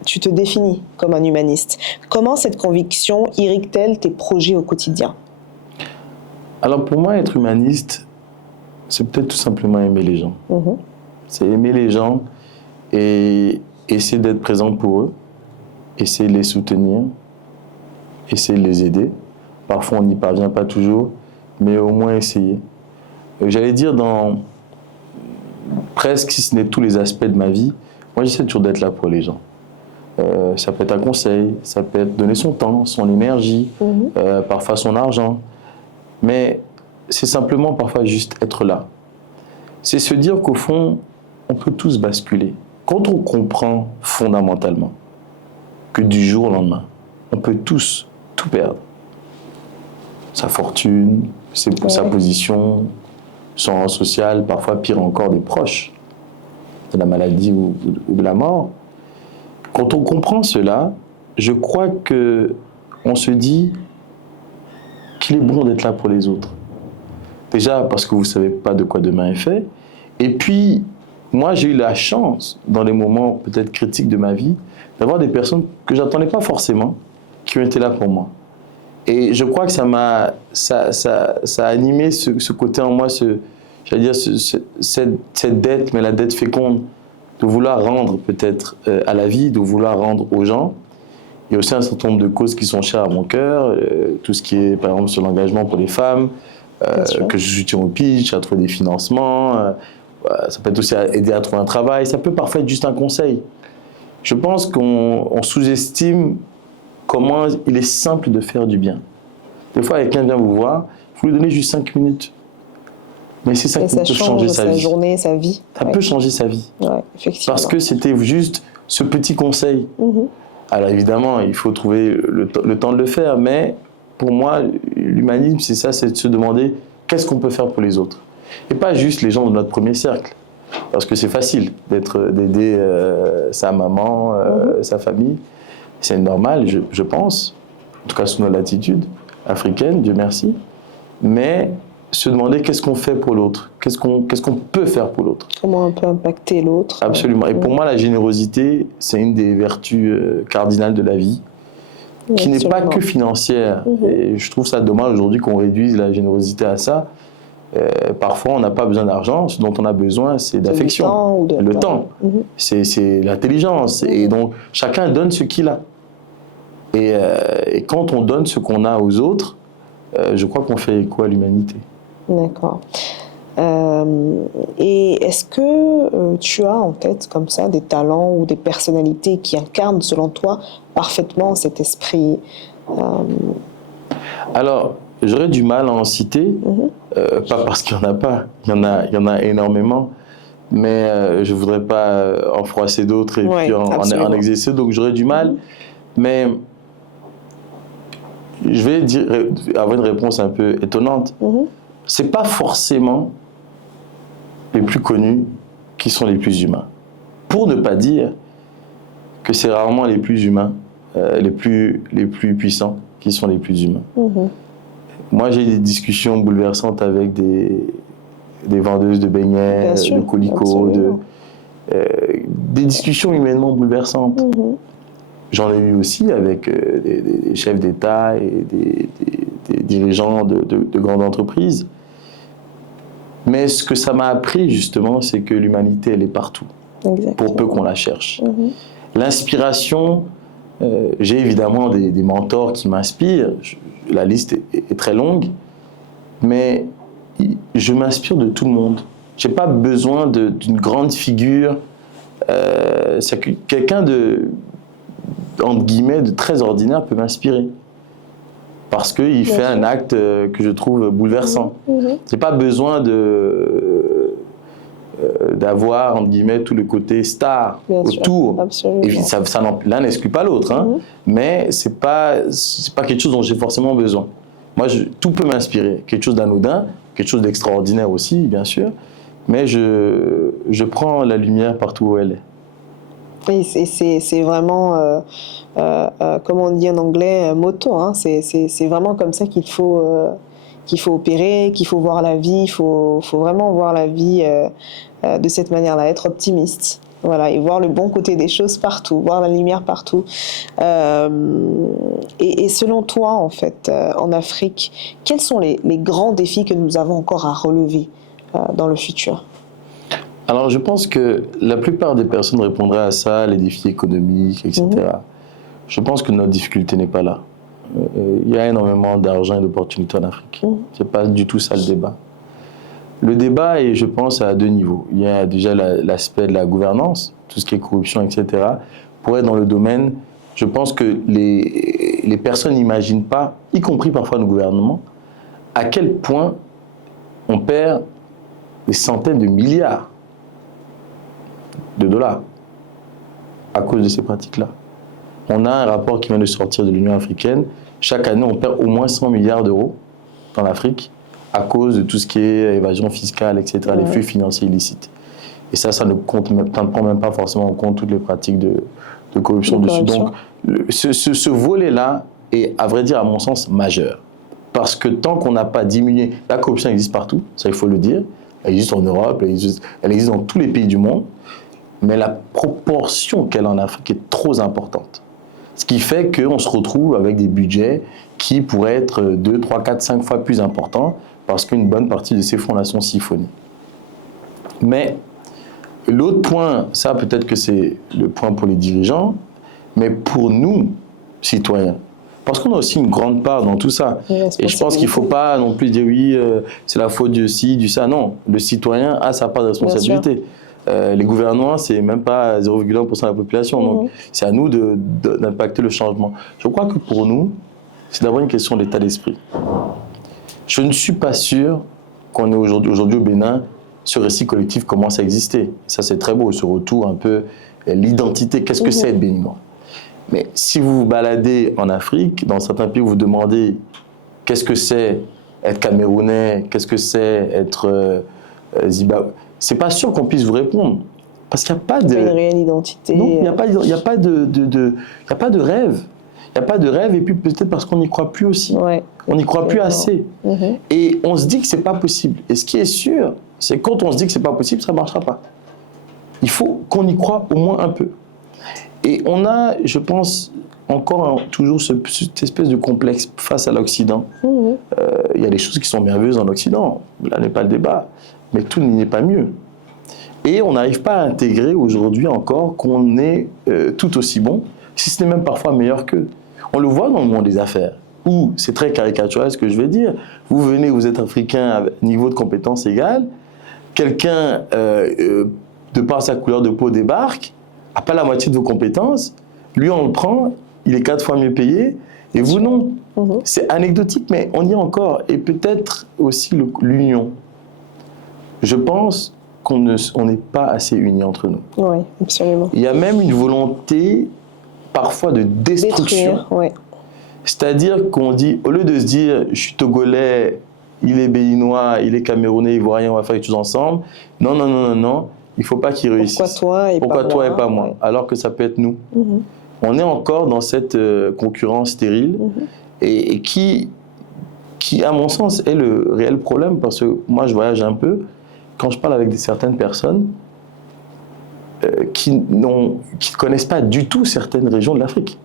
Tu te définis comme un humaniste. Comment cette conviction irrigue-t-elle tes projets au quotidien? Alors pour moi, être humaniste, c'est peut-être tout simplement aimer les gens. C'est aimer les gens et essayer d'être présent pour eux, essayer de les soutenir, essayer de les aider. Parfois, on n'y parvient pas toujours, mais au moins essayer. J'allais dire, dans presque, si ce n'est tous les aspects de ma vie, moi j'essaie toujours d'être là pour les gens. Ça peut être un conseil, ça peut être donner son temps, son énergie, parfois son argent. Mais c'est simplement parfois juste être là. C'est se dire qu'au fond, on peut tous basculer. Quand on comprend fondamentalement que du jour au lendemain, on peut tous tout perdre. Sa fortune, sa position, son rang social, parfois pire encore des proches, de la maladie ou de la mort. Quand on comprend cela, je crois qu'on se dit qu'il est bon d'être là pour les autres. Déjà parce que vous ne savez pas de quoi demain est fait. Et puis, moi, j'ai eu la chance, dans les moments peut-être critiques de ma vie, d'avoir des personnes que je n'attendais pas forcément, qui ont été là pour moi. Et je crois que ça a animé ce côté en moi, cette dette, mais la dette féconde, de vouloir rendre peut-être à la vie, de vouloir rendre aux gens. Il y a aussi un certain nombre de causes qui sont chères à mon cœur, tout ce qui est par exemple sur l'engagement pour les femmes, que je soutiens au pitch, à trouver des financements, ça peut être aussi aider à trouver un travail, ça peut parfois être juste un conseil. Je pense qu'on sous-estime comment il est simple de faire du bien. Des fois, quelqu'un vient vous voir, il faut lui donner juste 5 minutes. Mais c'est ça qui peut changer sa vie. Sa journée, sa vie. Ça peut changer sa vie. Ouais, effectivement. Parce que c'était juste ce petit conseil. Alors évidemment, il faut trouver le temps de le faire, mais pour moi, l'humanisme, c'est ça, c'est de se demander qu'est-ce qu'on peut faire pour les autres. Et pas juste les gens de notre premier cercle. Parce que c'est facile d'aider sa maman, sa famille. C'est normal, je pense, en tout cas sous notre latitude africaine, Dieu merci. Mais se demander qu'est-ce qu'on fait pour l'autre, qu'est-ce qu'on peut faire pour l'autre. Comment on peut impacter l'autre. Absolument. Et pour moi, la générosité, c'est une des vertus cardinales de la vie, qui n'est pas que financière. Et je trouve ça dommage aujourd'hui qu'on réduise la générosité à ça. Parfois, on n'a pas besoin d'argent. Ce dont on a besoin, c'est d'affection, le temps. C'est l'intelligence. Et donc, chacun donne ce qu'il a. Et quand on donne ce qu'on a aux autres, je crois qu'on fait écho à l'humanité. D'accord. Et est-ce que tu as en tête comme ça des talents ou des personnalités qui incarnent, selon toi, parfaitement cet esprit Alors, j'aurais du mal à en citer, pas parce qu'il n'y en a pas, il y en a énormément, mais je ne voudrais pas en froisser d'autres et puis en exercer, donc j'aurais du mal, mais je vais avoir une réponse un peu étonnante. C'est pas forcément les plus connus qui sont les plus humains. Pour ne pas dire que c'est rarement les plus humains, les plus puissants qui sont les plus humains. Moi, j'ai eu des discussions bouleversantes avec des vendeuses de beignets, de colicos, des discussions humainement bouleversantes. J'en ai eu aussi avec des chefs d'État et des dirigeants de grandes entreprises. Mais ce que ça m'a appris, justement, c'est que l'humanité, elle est partout, pour peu qu'on la cherche. L'inspiration, j'ai évidemment des mentors qui m'inspirent, la liste est très longue, mais je m'inspire de tout le monde. Je n'ai pas besoin d'une grande figure. Quelqu'un entre guillemets, de très ordinaire peut m'inspirer. Parce qu'il fait un acte que je trouve bouleversant. J'ai pas besoin d'avoir, entre guillemets, tout le côté star autour. Et l'un n'exclut pas l'autre, mais c'est pas quelque chose dont j'ai forcément besoin. Moi, tout peut m'inspirer. Quelque chose d'anodin, quelque chose d'extraordinaire aussi, bien sûr, mais je prends la lumière partout où elle est. Et c'est vraiment, comme on dit en anglais, motto. C'est vraiment comme ça qu'il faut opérer, qu'il faut voir la vie. Il faut vraiment voir la vie de cette manière-là, être optimiste. Voilà, et voir le bon côté des choses partout, voir la lumière partout. Et selon toi, en fait, en Afrique, quels sont les grands défis que nous avons encore à relever dans le futur ? Alors, je pense que la plupart des personnes répondraient à ça, les défis économiques, etc. Je pense que notre difficulté n'est pas là. Il y a énormément d'argent et d'opportunités en Afrique. C'est pas du tout ça le débat. Le débat est, je pense, à deux niveaux. Il y a déjà l'aspect de la gouvernance, tout ce qui est corruption, etc. Pour être dans le domaine, je pense que les personnes n'imaginent pas, y compris parfois nos gouvernements, à quel point on perd des centaines de milliards de dollars à cause de ces pratiques-là. On a un rapport qui vient de sortir de l'Union africaine. Chaque année, on perd au moins 100 milliards d'euros dans l'Afrique à cause de tout ce qui est évasion fiscale, etc., les flux financiers illicites. Et ça ne prend même pas forcément en compte toutes les pratiques de corruption dessus. Donc, ce volet-là est, à vrai dire, à mon sens, majeur. Parce que tant qu'on n'a pas diminué, la corruption existe partout, ça il faut le dire. Elle existe en Europe, elle existe dans tous les pays du monde. Mais la proportion qu'elle a en Afrique est trop importante. Ce qui fait qu'on se retrouve avec des budgets qui pourraient être 2, 3, 4, 5 fois plus importants parce qu'une bonne partie de ces fonds-là sont siphonnés. Mais l'autre point, ça peut-être que c'est le point pour les dirigeants, mais pour nous, citoyens, parce qu'on a aussi une grande part dans tout ça. Et je pense qu'il ne faut pas non plus dire oui, c'est la faute du ci, du ça. Non, le citoyen a sa part de responsabilité. Les gouvernements, c'est même pas 0,1% de la population. Donc, c'est à nous d'impacter le changement. Je crois que pour nous, c'est d'abord une question d'état d'esprit. Je ne suis pas sûr qu'on ait aujourd'hui au Bénin, ce récit collectif commence à exister. Ça, c'est très beau, ce retour un peu, l'identité. Qu'est-ce que c'est être béninois? Mais si vous vous baladez en Afrique, dans certains pays, vous vous demandez qu'est-ce que c'est être Camerounais, qu'est-ce que c'est être Zimbabwe, c'est pas sûr qu'on puisse vous répondre. Parce qu'il n'y a pas de... Une réelle identité. Non, il n'y a pas de rêve. Il n'y a pas de rêve, et puis peut-être parce qu'on n'y croit plus aussi. Ouais. On n'y croit plus assez. Et on se dit que ce n'est pas possible. Et ce qui est sûr, c'est que quand on se dit que ce n'est pas possible, ça ne marchera pas. Il faut qu'on y croie au moins un peu. Et on a, je pense, encore toujours cette espèce de complexe face à l'Occident. Il y a des choses qui sont merveilleuses en Occident. Là n'est pas le débat. Mais tout n'est pas mieux. Et on n'arrive pas à intégrer aujourd'hui encore qu'on est tout aussi bon, si ce n'est même parfois meilleur qu'eux. On le voit dans le monde des affaires, où c'est très caricatural ce que je vais dire. Vous venez, vous êtes africain à niveau de compétence égale, quelqu'un, de par sa couleur de peau, débarque, n'a pas la moitié de vos compétences, lui on le prend, il est 4 fois mieux payé, et vous non. C'est anecdotique, mais on y est encore. Et peut-être aussi l'union. Je pense qu'on n'est pas assez unis entre nous. Oui, absolument. Il y a même une volonté parfois de destruction. Détruire, ouais. C'est-à-dire qu'on dit, au lieu de se dire, je suis togolais, il est béninois, il est camerounais, ivoirien, on va faire quelque chose ensemble. Non, non, non, non, non, il ne faut pas qu'il réussisse. Pourquoi toi et pas moi, ouais. Alors que ça peut être nous. On est encore dans cette concurrence stérile et qui, à mon sens, est le réel problème, parce que moi, je voyage un peu. Quand je parle avec certaines personnes qui ne connaissent pas du tout certaines régions de l'Afrique.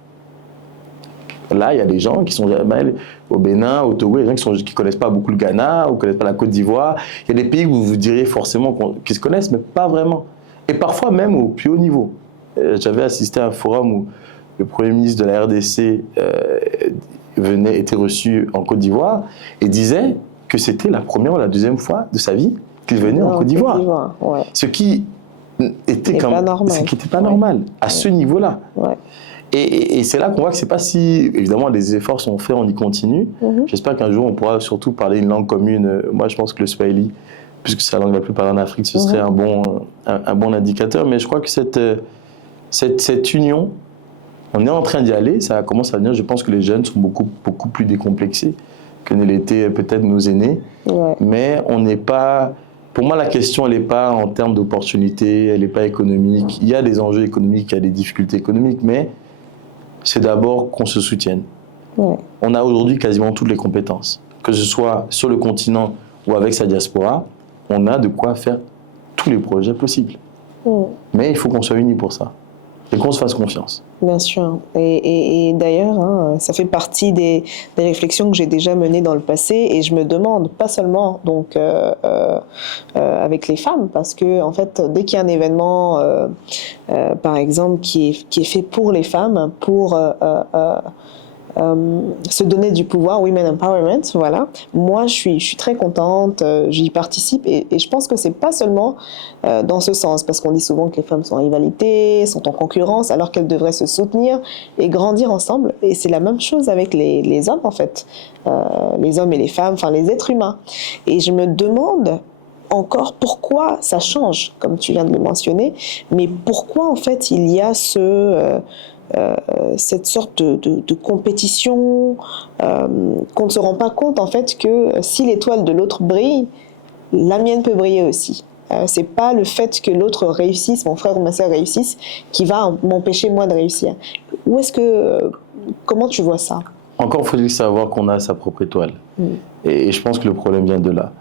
Là, il y a des gens qui sont au Bénin, au Togo, il y a des gens qui ne connaissent pas beaucoup le Ghana, ou ne connaissent pas la Côte d'Ivoire. Il y a des pays où vous diriez forcément qu'ils se connaissent, mais pas vraiment. Et parfois même au plus haut niveau. J'avais assisté à un forum où le Premier ministre de la RDC était reçu en Côte d'Ivoire et disait que c'était la première ou la deuxième fois de sa vie qu'il venait en Côte d'Ivoire. Ouais. Ce qui était pas normal à ce niveau-là. Ouais. Et c'est là qu'on voit que c'est pas si... Évidemment, les efforts sont faits, on y continue. J'espère qu'un jour, on pourra surtout parler une langue commune. Moi, je pense que le Swahili, puisque c'est la langue la plus parlée en Afrique, ce serait un bon indicateur. Mais je crois que cette union, on est en train d'y aller. Ça commence à venir. Je pense que les jeunes sont beaucoup plus décomplexés que ne l'étaient peut-être nos aînés. Ouais. Mais on n'est pas... Pour moi, la question, elle n'est pas en termes d'opportunités, elle n'est pas économique. Il y a des enjeux économiques, il y a des difficultés économiques, mais c'est d'abord qu'on se soutienne. Ouais. On a aujourd'hui quasiment toutes les compétences. Que ce soit sur le continent ou avec sa diaspora, on a de quoi faire tous les projets possibles. Mais il faut qu'on soit unis pour ça et qu'on se fasse confiance. Bien sûr. Et d'ailleurs, hein, ça fait partie des réflexions que j'ai déjà menées dans le passé, et je me demande, pas seulement donc, avec les femmes, parce que en fait, dès qu'il y a un événement, par exemple, qui est fait pour les femmes, pour se donner du pouvoir, Women Empowerment, voilà. Moi, je suis très contente, j'y participe et je pense que c'est pas seulement dans ce sens, parce qu'on dit souvent que les femmes sont en rivalité, sont en concurrence, alors qu'elles devraient se soutenir et grandir ensemble. Et c'est la même chose avec les hommes, en fait. Les hommes et les femmes, enfin les êtres humains. Et je me demande encore pourquoi ça change, comme tu viens de le mentionner, mais pourquoi en fait il y a cette sorte de compétition, qu'on ne se rend pas compte en fait que si l'étoile de l'autre brille, la mienne peut briller aussi. C'est pas le fait que l'autre réussisse, mon frère ou ma sœur réussisse, qui va m'empêcher moi de réussir. Comment tu vois ça? Encore faut-il savoir qu'on a sa propre étoile. Et je pense que le problème vient de là.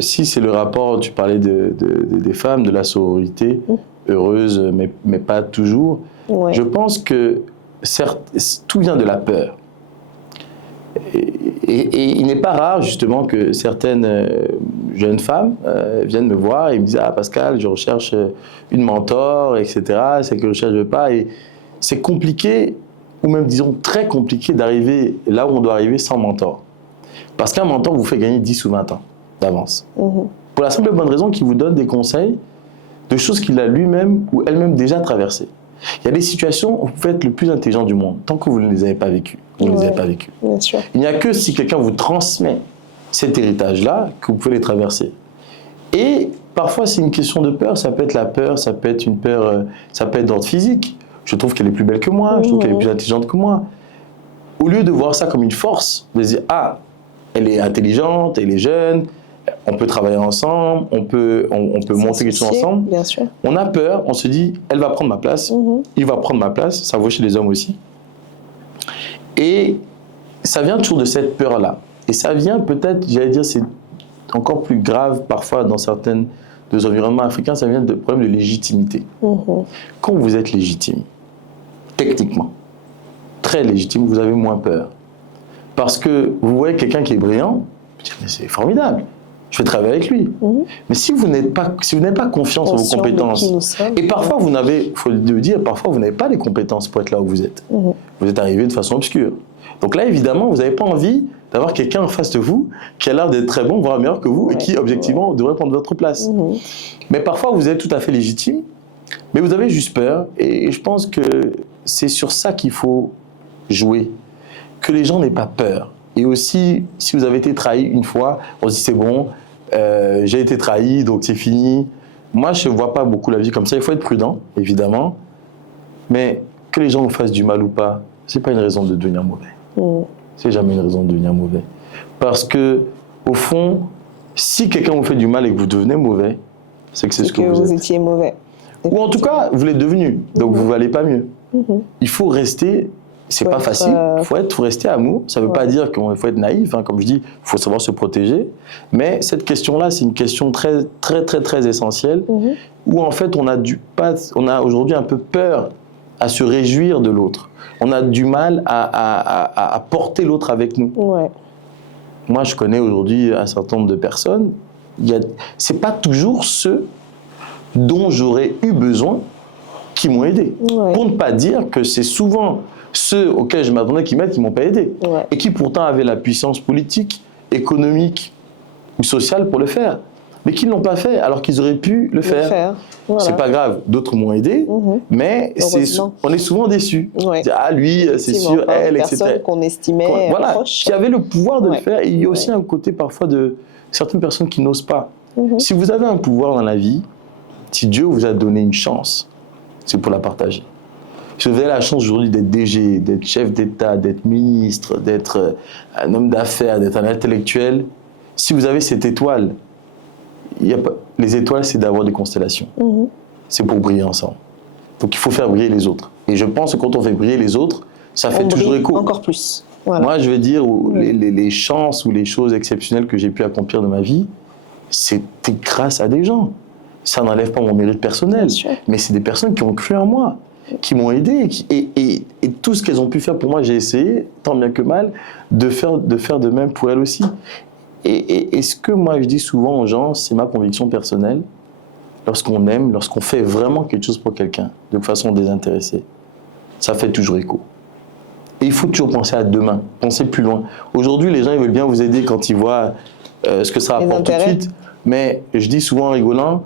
Si c'est le rapport, tu parlais des femmes, de la sororité, heureuse, mais pas toujours, je pense que certes, tout vient de la peur. Et il n'est pas rare justement que certaines jeunes femmes viennent me voir et me disent « Ah Pascal, je recherche une mentor, etc. C'est que je ne recherche pas. » Et c'est compliqué, ou même disons très compliqué d'arriver là où on doit arriver sans mentor. Parce qu'un mentor vous fait gagner 10 ou 20 ans d'avance. Pour la simple et bonne raison qu'il vous donne des conseils de choses qu'il a lui-même ou elle-même déjà traversées. Il y a des situations où vous pouvez être le plus intelligent du monde, tant que vous ne les avez pas vécues. Vous ne les avez pas vécues. Bien sûr. Il n'y a que si quelqu'un vous transmet cet héritage-là que vous pouvez les traverser. Et parfois, c'est une question de peur. Ça peut être la peur, ça peut être une peur, ça peut être d'ordre physique. Je trouve qu'elle est plus belle que moi, je trouve qu'elle est plus intelligente que moi. Au lieu de voir ça comme une force, de dire « Ah, elle est intelligente, elle est jeune, on peut travailler ensemble, on peut monter quelque chose ensemble. » Bien sûr. On a peur, on se dit « Elle va prendre ma place, il va prendre ma place. » Ça vaut chez les hommes aussi. Et ça vient toujours de cette peur-là. Et ça vient peut-être, j'allais dire, c'est encore plus grave parfois dans certains des environnements africains, ça vient de problèmes de légitimité. Quand vous êtes légitime, techniquement, très légitime, vous avez moins peur. Parce que vous voyez quelqu'un qui est brillant, vous dites, mais c'est formidable, je vais travailler avec lui. Mais si vous n'avez pas confiance en vos compétences, et parfois vous n'avez, il faut le dire, parfois vous n'avez pas les compétences pour être là où vous êtes. Vous êtes arrivé de façon obscure. Donc là, évidemment, vous n'avez pas envie d'avoir quelqu'un en face de vous qui a l'air d'être très bon, voire meilleur que vous, et qui, objectivement, devrait prendre votre place. Mais parfois, vous êtes tout à fait légitime, mais vous avez juste peur, et je pense que c'est sur ça qu'il faut jouer. Que les gens n'aient pas peur. Et aussi, si vous avez été trahi une fois, on se dit c'est bon, j'ai été trahi, donc c'est fini. Moi, je ne vois pas beaucoup la vie comme ça. Il faut être prudent, évidemment. Mais que les gens vous fassent du mal ou pas, ce n'est pas une raison de devenir mauvais. C'est jamais une raison de devenir mauvais. Parce que, au fond, si quelqu'un vous fait du mal et que vous devenez mauvais, c'est que c'est ce que vous êtes. Vous étiez mauvais. Ou en tout cas, vous l'êtes devenu, donc vous ne valez pas mieux. Il faut rester, c'est pas facile, il faut rester amour. Ça ne veut pas dire qu'il faut être naïf, hein, comme je dis, il faut savoir se protéger. Mais cette question-là, c'est une question très, très, très, très essentielle, où en fait, on a aujourd'hui un peu peur à se réjouir de l'autre. On a du mal à porter l'autre avec nous. Moi, je connais aujourd'hui un certain nombre de personnes, ce n'est pas toujours ceux dont j'aurais eu besoin qui m'ont aidé. Pour ne pas dire que c'est souvent ceux auxquels je m'attendais qui m'aident qui ne m'ont pas aidé. Et qui pourtant avaient la puissance politique, économique ou sociale pour le faire. Mais qui ne l'ont pas fait alors qu'ils auraient pu le faire. C'est pas grave, d'autres m'ont aidé, mais on est souvent déçus. Ah lui, c'est sûr, elle, etc. Personne qu'on estimait proche. Qui avait le pouvoir de le faire. Et il y a aussi un côté parfois de certaines personnes qui n'osent pas. Si vous avez un pouvoir dans la vie, si Dieu vous a donné une chance, c'est pour la partager. Si vous avez la chance aujourd'hui d'être DG, d'être chef d'État, d'être ministre, d'être un homme d'affaires, d'être un intellectuel, si vous avez cette étoile, les étoiles, c'est d'avoir des constellations. C'est pour briller ensemble. Donc il faut faire briller les autres. Et je pense que quand on fait briller les autres, ça fait toujours écho. Encore plus. Moi, je vais dire, les chances ou les choses exceptionnelles que j'ai pu accomplir dans ma vie, c'était grâce à des gens. Ça n'enlève pas mon mérite personnel, mais c'est des personnes qui ont cru en moi, qui m'ont aidé. Et tout ce qu'elles ont pu faire pour moi, j'ai essayé, tant bien que mal, de faire de même pour elles aussi. Et ce que moi je dis souvent aux gens, c'est ma conviction personnelle, lorsqu'on aime, lorsqu'on fait vraiment quelque chose pour quelqu'un, de façon désintéressée, ça fait toujours écho. Et il faut toujours penser à demain, penser plus loin. Aujourd'hui, les gens ils veulent bien vous aider quand ils voient ce que ça rapporte tout de suite. Mais je dis souvent en rigolant,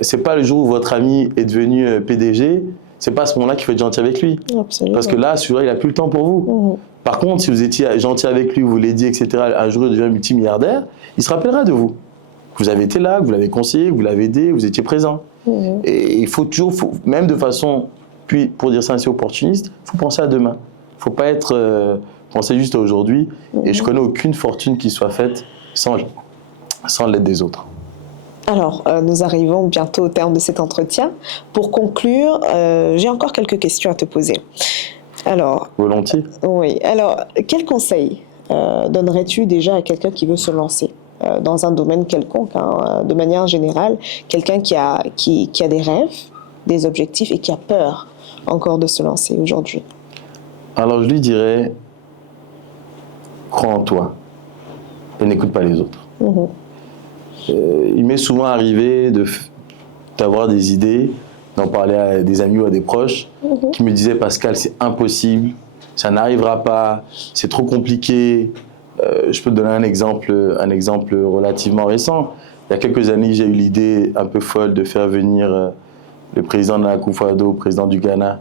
c'est pas le jour où votre ami est devenu PDG, c'est pas à ce moment-là qu'il faut être gentil avec lui. Absolument. Parce que là, celui-là, il n'a plus le temps pour vous. Par contre, si vous étiez gentil avec lui, vous l'aidiez, etc., un jour il devient multimilliardaire, il se rappellera de vous. Vous avez été là, que vous l'avez conseillé, que vous l'avez aidé, vous étiez présent. Et il faut toujours, même de façon, puis pour dire ça ainsi opportuniste, il faut penser à demain. Il ne faut pas penser juste à aujourd'hui. Et je ne connais aucune fortune qui soit faite sans l'aide des autres. Alors, nous arrivons bientôt au terme de cet entretien. Pour conclure, j'ai encore quelques questions à te poser. Alors, volontiers. Oui. Alors, quel conseil donnerais-tu déjà à quelqu'un qui veut se lancer dans un domaine quelconque, de manière générale, quelqu'un qui a des rêves, des objectifs et qui a peur encore de se lancer aujourd'hui? Alors, je lui dirais, crois en toi et n'écoute pas les autres. Il m'est souvent arrivé d'avoir des idées, d'en parler à des amis ou à des proches qui me disaient « Pascal, c'est impossible, ça n'arrivera pas, c'est trop compliqué ». Je peux te donner un exemple relativement récent. Il y a quelques années, j'ai eu l'idée un peu folle de faire venir le président de la Akufo-Addo, président du Ghana,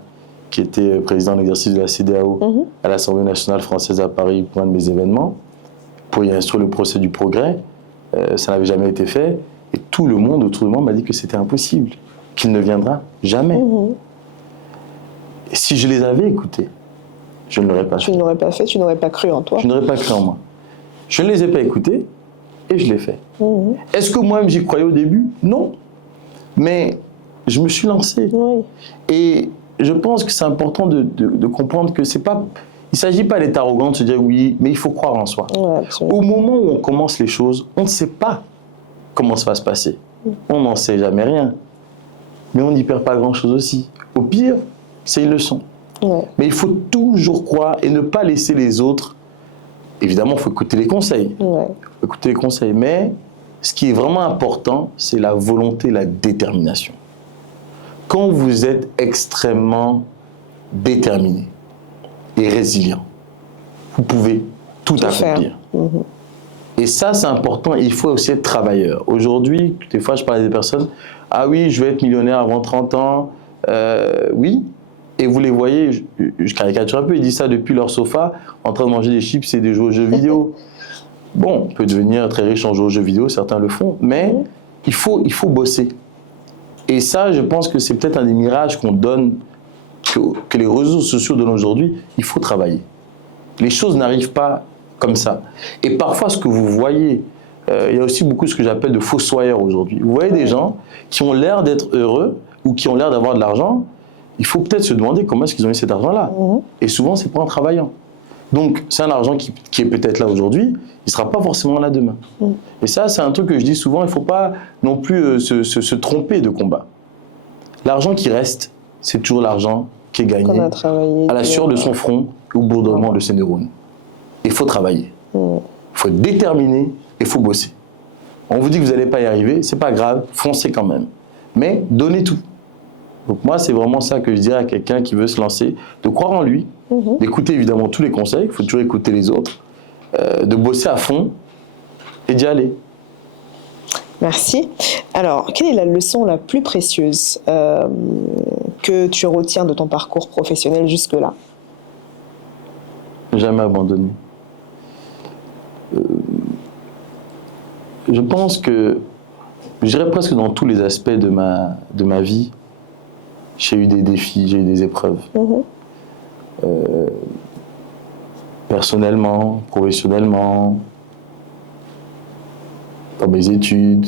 qui était président d'exercice de la CEDEAO, à l'Assemblée nationale française à Paris pour un de mes événements, pour y instruire le procès du progrès. Ça n'avait jamais été fait. Et tout le monde autour de moi m'a dit que c'était impossible, qu'il ne viendra jamais. Et si je les avais écoutés, je ne l'aurais pas fait. Tu ne l'aurais pas fait, tu n'aurais pas cru en toi. Je n'aurais pas cru en moi. Je ne les ai pas écoutés et je l'ai fait. Est-ce que moi-même j'y croyais au début? Non. Mais je me suis lancé. Et je pense que c'est important de comprendre que c'est pas... Il ne s'agit pas d'être arrogant, de se dire oui, mais il faut croire en soi. Au moment où on commence les choses, on ne sait pas comment ça va se passer. On n'en sait jamais rien. Mais on n'y perd pas grand-chose aussi. Au pire, c'est une leçon. Mais il faut toujours croire et ne pas laisser les autres. Évidemment, il faut écouter les conseils. Écouter les conseils. Mais ce qui est vraiment important, c'est la volonté, la détermination. Quand vous êtes extrêmement déterminé et résilient, vous pouvez tout accomplir. Et ça, c'est important. Et il faut aussi être travailleur. Aujourd'hui, des fois, je parle à des personnes, « Ah oui, je vais être millionnaire avant 30 ans. » Oui. Et vous les voyez, je caricature un peu, ils disent ça depuis leur sofa, en train de manger des chips et de jouer aux jeux vidéo. Bon, on peut devenir très riche en jouant aux jeux vidéo, certains le font, mais il faut bosser. Et ça, je pense que c'est peut-être un des mirages qu'on donne, que les réseaux sociaux donnent aujourd'hui. Il faut travailler. Les choses n'arrivent pas comme ça. Et parfois, ce que vous voyez, il y a aussi beaucoup de ce que j'appelle de fossoyeurs aujourd'hui. Vous voyez des gens qui ont l'air d'être heureux ou qui ont l'air d'avoir de l'argent. Il faut peut-être se demander comment est-ce qu'ils ont eu cet argent-là. Et souvent, c'est pas en travaillant. Donc, c'est un argent qui est peut-être là aujourd'hui, il ne sera pas forcément là demain. Et ça, c'est un truc que je dis souvent, il ne faut pas non plus se tromper de combat. L'argent qui reste, c'est toujours l'argent qui est gagné à la sueur de son front et au bourdonnement de ses neurones. Il faut travailler. Il faut être déterminé et il faut bosser. On vous dit que vous n'allez pas y arriver, c'est pas grave, foncez quand même. Mais donnez tout. Donc moi, c'est vraiment ça que je dirais à quelqu'un qui veut se lancer, de croire en lui, d'écouter évidemment tous les conseils, il faut toujours écouter les autres, de bosser à fond et d'y aller. Merci. Alors, quelle est la leçon la plus précieuse que tu retiens de ton parcours professionnel jusque-là? Jamais abandonner. Je pense que, je dirais presque dans tous les aspects de ma vie, j'ai eu des défis, j'ai eu des épreuves. Personnellement, professionnellement, dans mes études,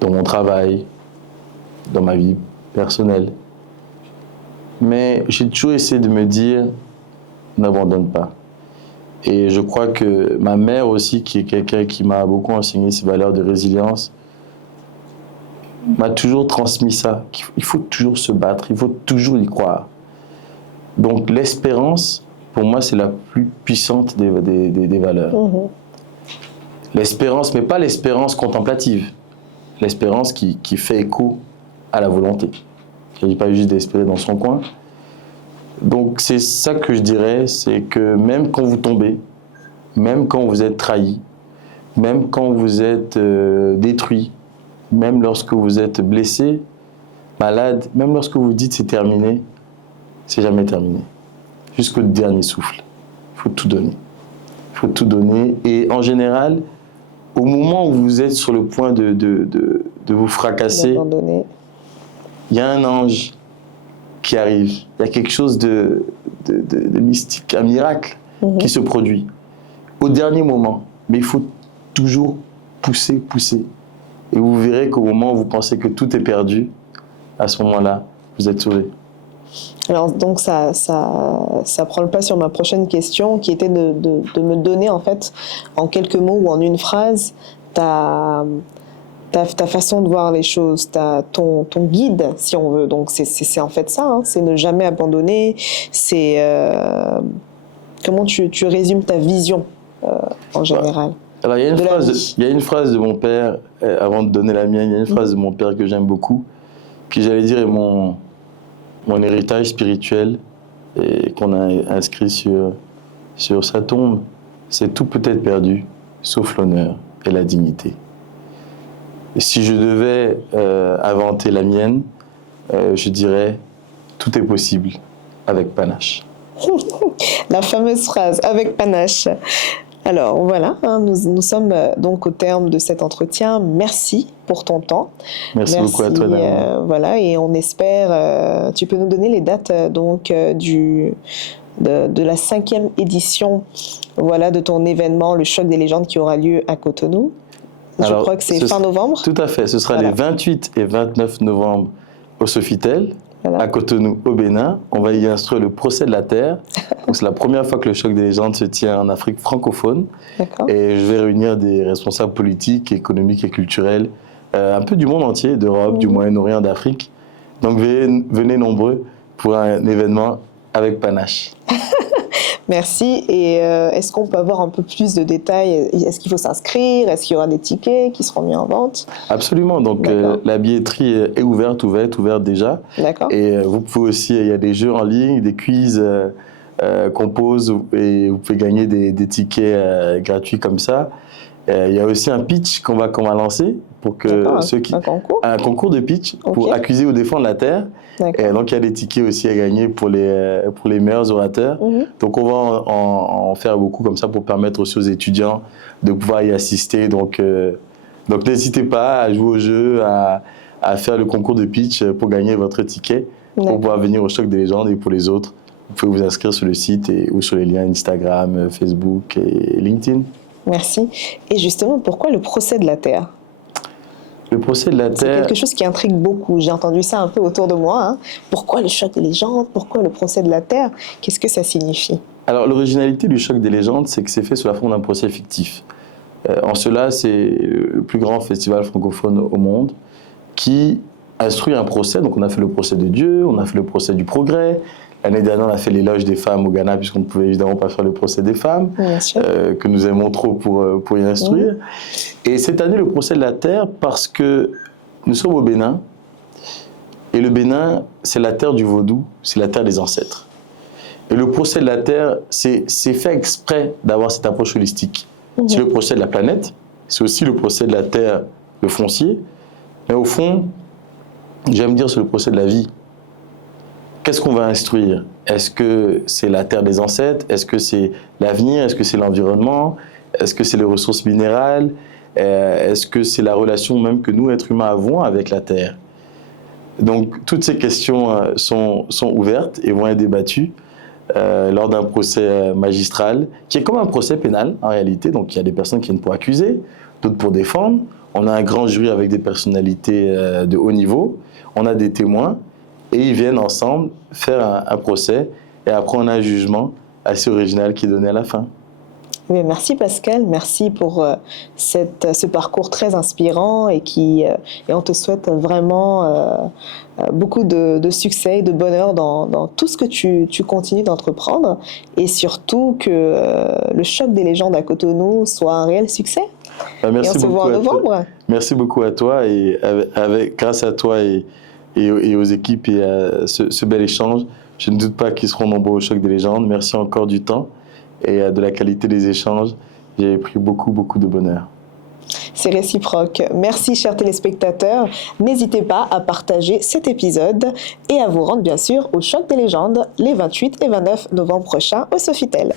dans mon travail, dans ma vie personnelle. Mais j'ai toujours essayé de me dire, n'abandonne pas. Et je crois que ma mère aussi, qui est quelqu'un qui m'a beaucoup enseigné ces valeurs de résilience, m'a toujours transmis ça, qu'il faut toujours se battre, il faut toujours y croire. Donc l'espérance, pour moi, c'est la plus puissante des valeurs. L'espérance, mais pas l'espérance contemplative, l'espérance qui fait écho à la volonté. Il ne s'agit pas juste d'espérer dans son coin, Donc c'est ça que je dirais, c'est que même quand vous tombez, même quand vous êtes trahi, même quand vous êtes détruit, même lorsque vous êtes blessé, malade, même lorsque vous dites c'est terminé, c'est jamais terminé. Jusqu'au dernier souffle. Il faut tout donner. Il faut tout donner. Et en général, au moment où vous êtes sur le point de vous fracasser, il y a un ange qui arrive. Il y a quelque chose de mystique, un miracle qui se produit au dernier moment. Mais il faut toujours pousser. Et vous verrez qu'au moment où vous pensez que tout est perdu, à ce moment-là, vous êtes sauvé. Alors donc ça prend le pas sur ma prochaine question qui était de me donner en fait en quelques mots ou en une phrase ta façon de voir les choses, ton guide si on veut. Donc c'est en fait ça, c'est ne jamais abandonner, c'est comment tu résumes ta vision en général. Alors il y a une phrase de mon père, avant de donner la mienne, il y a une phrase de mon père que j'aime beaucoup, qui j'allais dire est mon héritage spirituel et qu'on a inscrit sur sa tombe. C'est tout peut être perdu, sauf l'honneur et la dignité. Et si je devais inventer la mienne, je dirais tout est possible avec panache. La fameuse phrase avec panache. Alors voilà, nous sommes donc au terme de cet entretien. Merci pour ton temps. Merci beaucoup à toi, Daniel. Voilà, et on espère. Tu peux nous donner les dates donc de la 5e édition, voilà, de ton événement, le Choc des légendes, qui aura lieu à Cotonou. Je crois que c'est fin novembre. Tout à fait. Ce sera les 28 et 29 novembre au Sofitel. À Cotonou, au Bénin. On va y instruire le procès de la Terre. Donc c'est la première fois que le Choc des légendes se tient en Afrique francophone. Et je vais réunir des responsables politiques, économiques et culturels, un peu du monde entier, d'Europe, du Moyen-Orient, d'Afrique. Donc venez nombreux pour un événement avec panache. Merci. Et est-ce qu'on peut avoir un peu plus de détails? Est-ce qu'il faut s'inscrire? Est-ce qu'il y aura des tickets qui seront mis en vente? Absolument. Donc la billetterie est ouverte déjà. D'accord. Et vous pouvez aussi, il y a des jeux en ligne, des quiz qu'on pose et vous pouvez gagner des tickets gratuits comme ça. Il y a aussi un pitch qu'on va lancer pour que un concours de pitch pour accuser ou défendre la Terre. Et donc il y a des tickets aussi à gagner pour les meilleurs orateurs. Donc on va en faire beaucoup comme ça pour permettre aussi aux étudiants de pouvoir y assister. Donc n'hésitez pas à jouer au jeu, à faire le concours de pitch pour gagner votre ticket pour pouvoir venir au Choc des légendes. Et pour les autres, vous pouvez vous inscrire sur le site ou sur les liens Instagram, Facebook et LinkedIn. Merci. Et justement, pourquoi le procès de la Terre? Le procès de la Terre... C'est quelque chose qui intrigue beaucoup. J'ai entendu ça un peu autour de moi. Pourquoi le Choc des légendes? Pourquoi le procès de la Terre? Qu'est-ce que ça signifie? Alors, l'originalité du Choc des légendes, c'est que c'est fait sous la forme d'un procès fictif. En cela, c'est le plus grand festival francophone au monde qui instruit un procès. Donc, on a fait le procès de Dieu, on a fait le procès du progrès. L'année dernière, on a fait l'éloge des femmes au Ghana, puisqu'on ne pouvait évidemment pas faire le procès des femmes, que nous aimons trop pour y instruire. Et cette année, le procès de la Terre, parce que nous sommes au Bénin, et le Bénin, c'est la terre du vaudou, c'est la terre des ancêtres. Et le procès de la Terre, c'est fait exprès d'avoir cette approche holistique. C'est le procès de la planète, c'est aussi le procès de la Terre, le foncier, mais au fond, j'aime dire c'est le procès de la vie. Qu'est-ce qu'on va instruire? Est-ce que c'est la terre des ancêtres? Est-ce que c'est l'avenir? Est-ce que c'est l'environnement? Est-ce que c'est les ressources minérales? Est-ce que c'est la relation même que nous, êtres humains, avons avec la terre? Donc, toutes ces questions sont ouvertes et vont être débattues lors d'un procès magistral, qui est comme un procès pénal, en réalité. Donc, il y a des personnes qui viennent pour accuser, d'autres pour défendre. On a un grand jury avec des personnalités de haut niveau. On a des témoins. Et ils viennent ensemble faire un procès et après on a un jugement assez original qui est donné à la fin. Oui, merci Pascal, merci pour ce parcours très inspirant et on te souhaite vraiment beaucoup de succès et de bonheur dans tout ce que tu continues d'entreprendre et surtout que le Choc des légendes à Cotonou soit un réel succès. Merci et on se voit en novembre. Merci beaucoup à toi et grâce à toi et aux équipes et à ce bel échange, Je ne doute pas qu'ils seront nombreux au Choc des légendes. Merci encore du temps et de la qualité des échanges. J'ai pris beaucoup de bonheur. C'est réciproque. Merci, chers téléspectateurs. N'hésitez pas à partager cet épisode et à vous rendre bien sûr au Choc des légendes les 28 et 29 novembre prochains au Sofitel.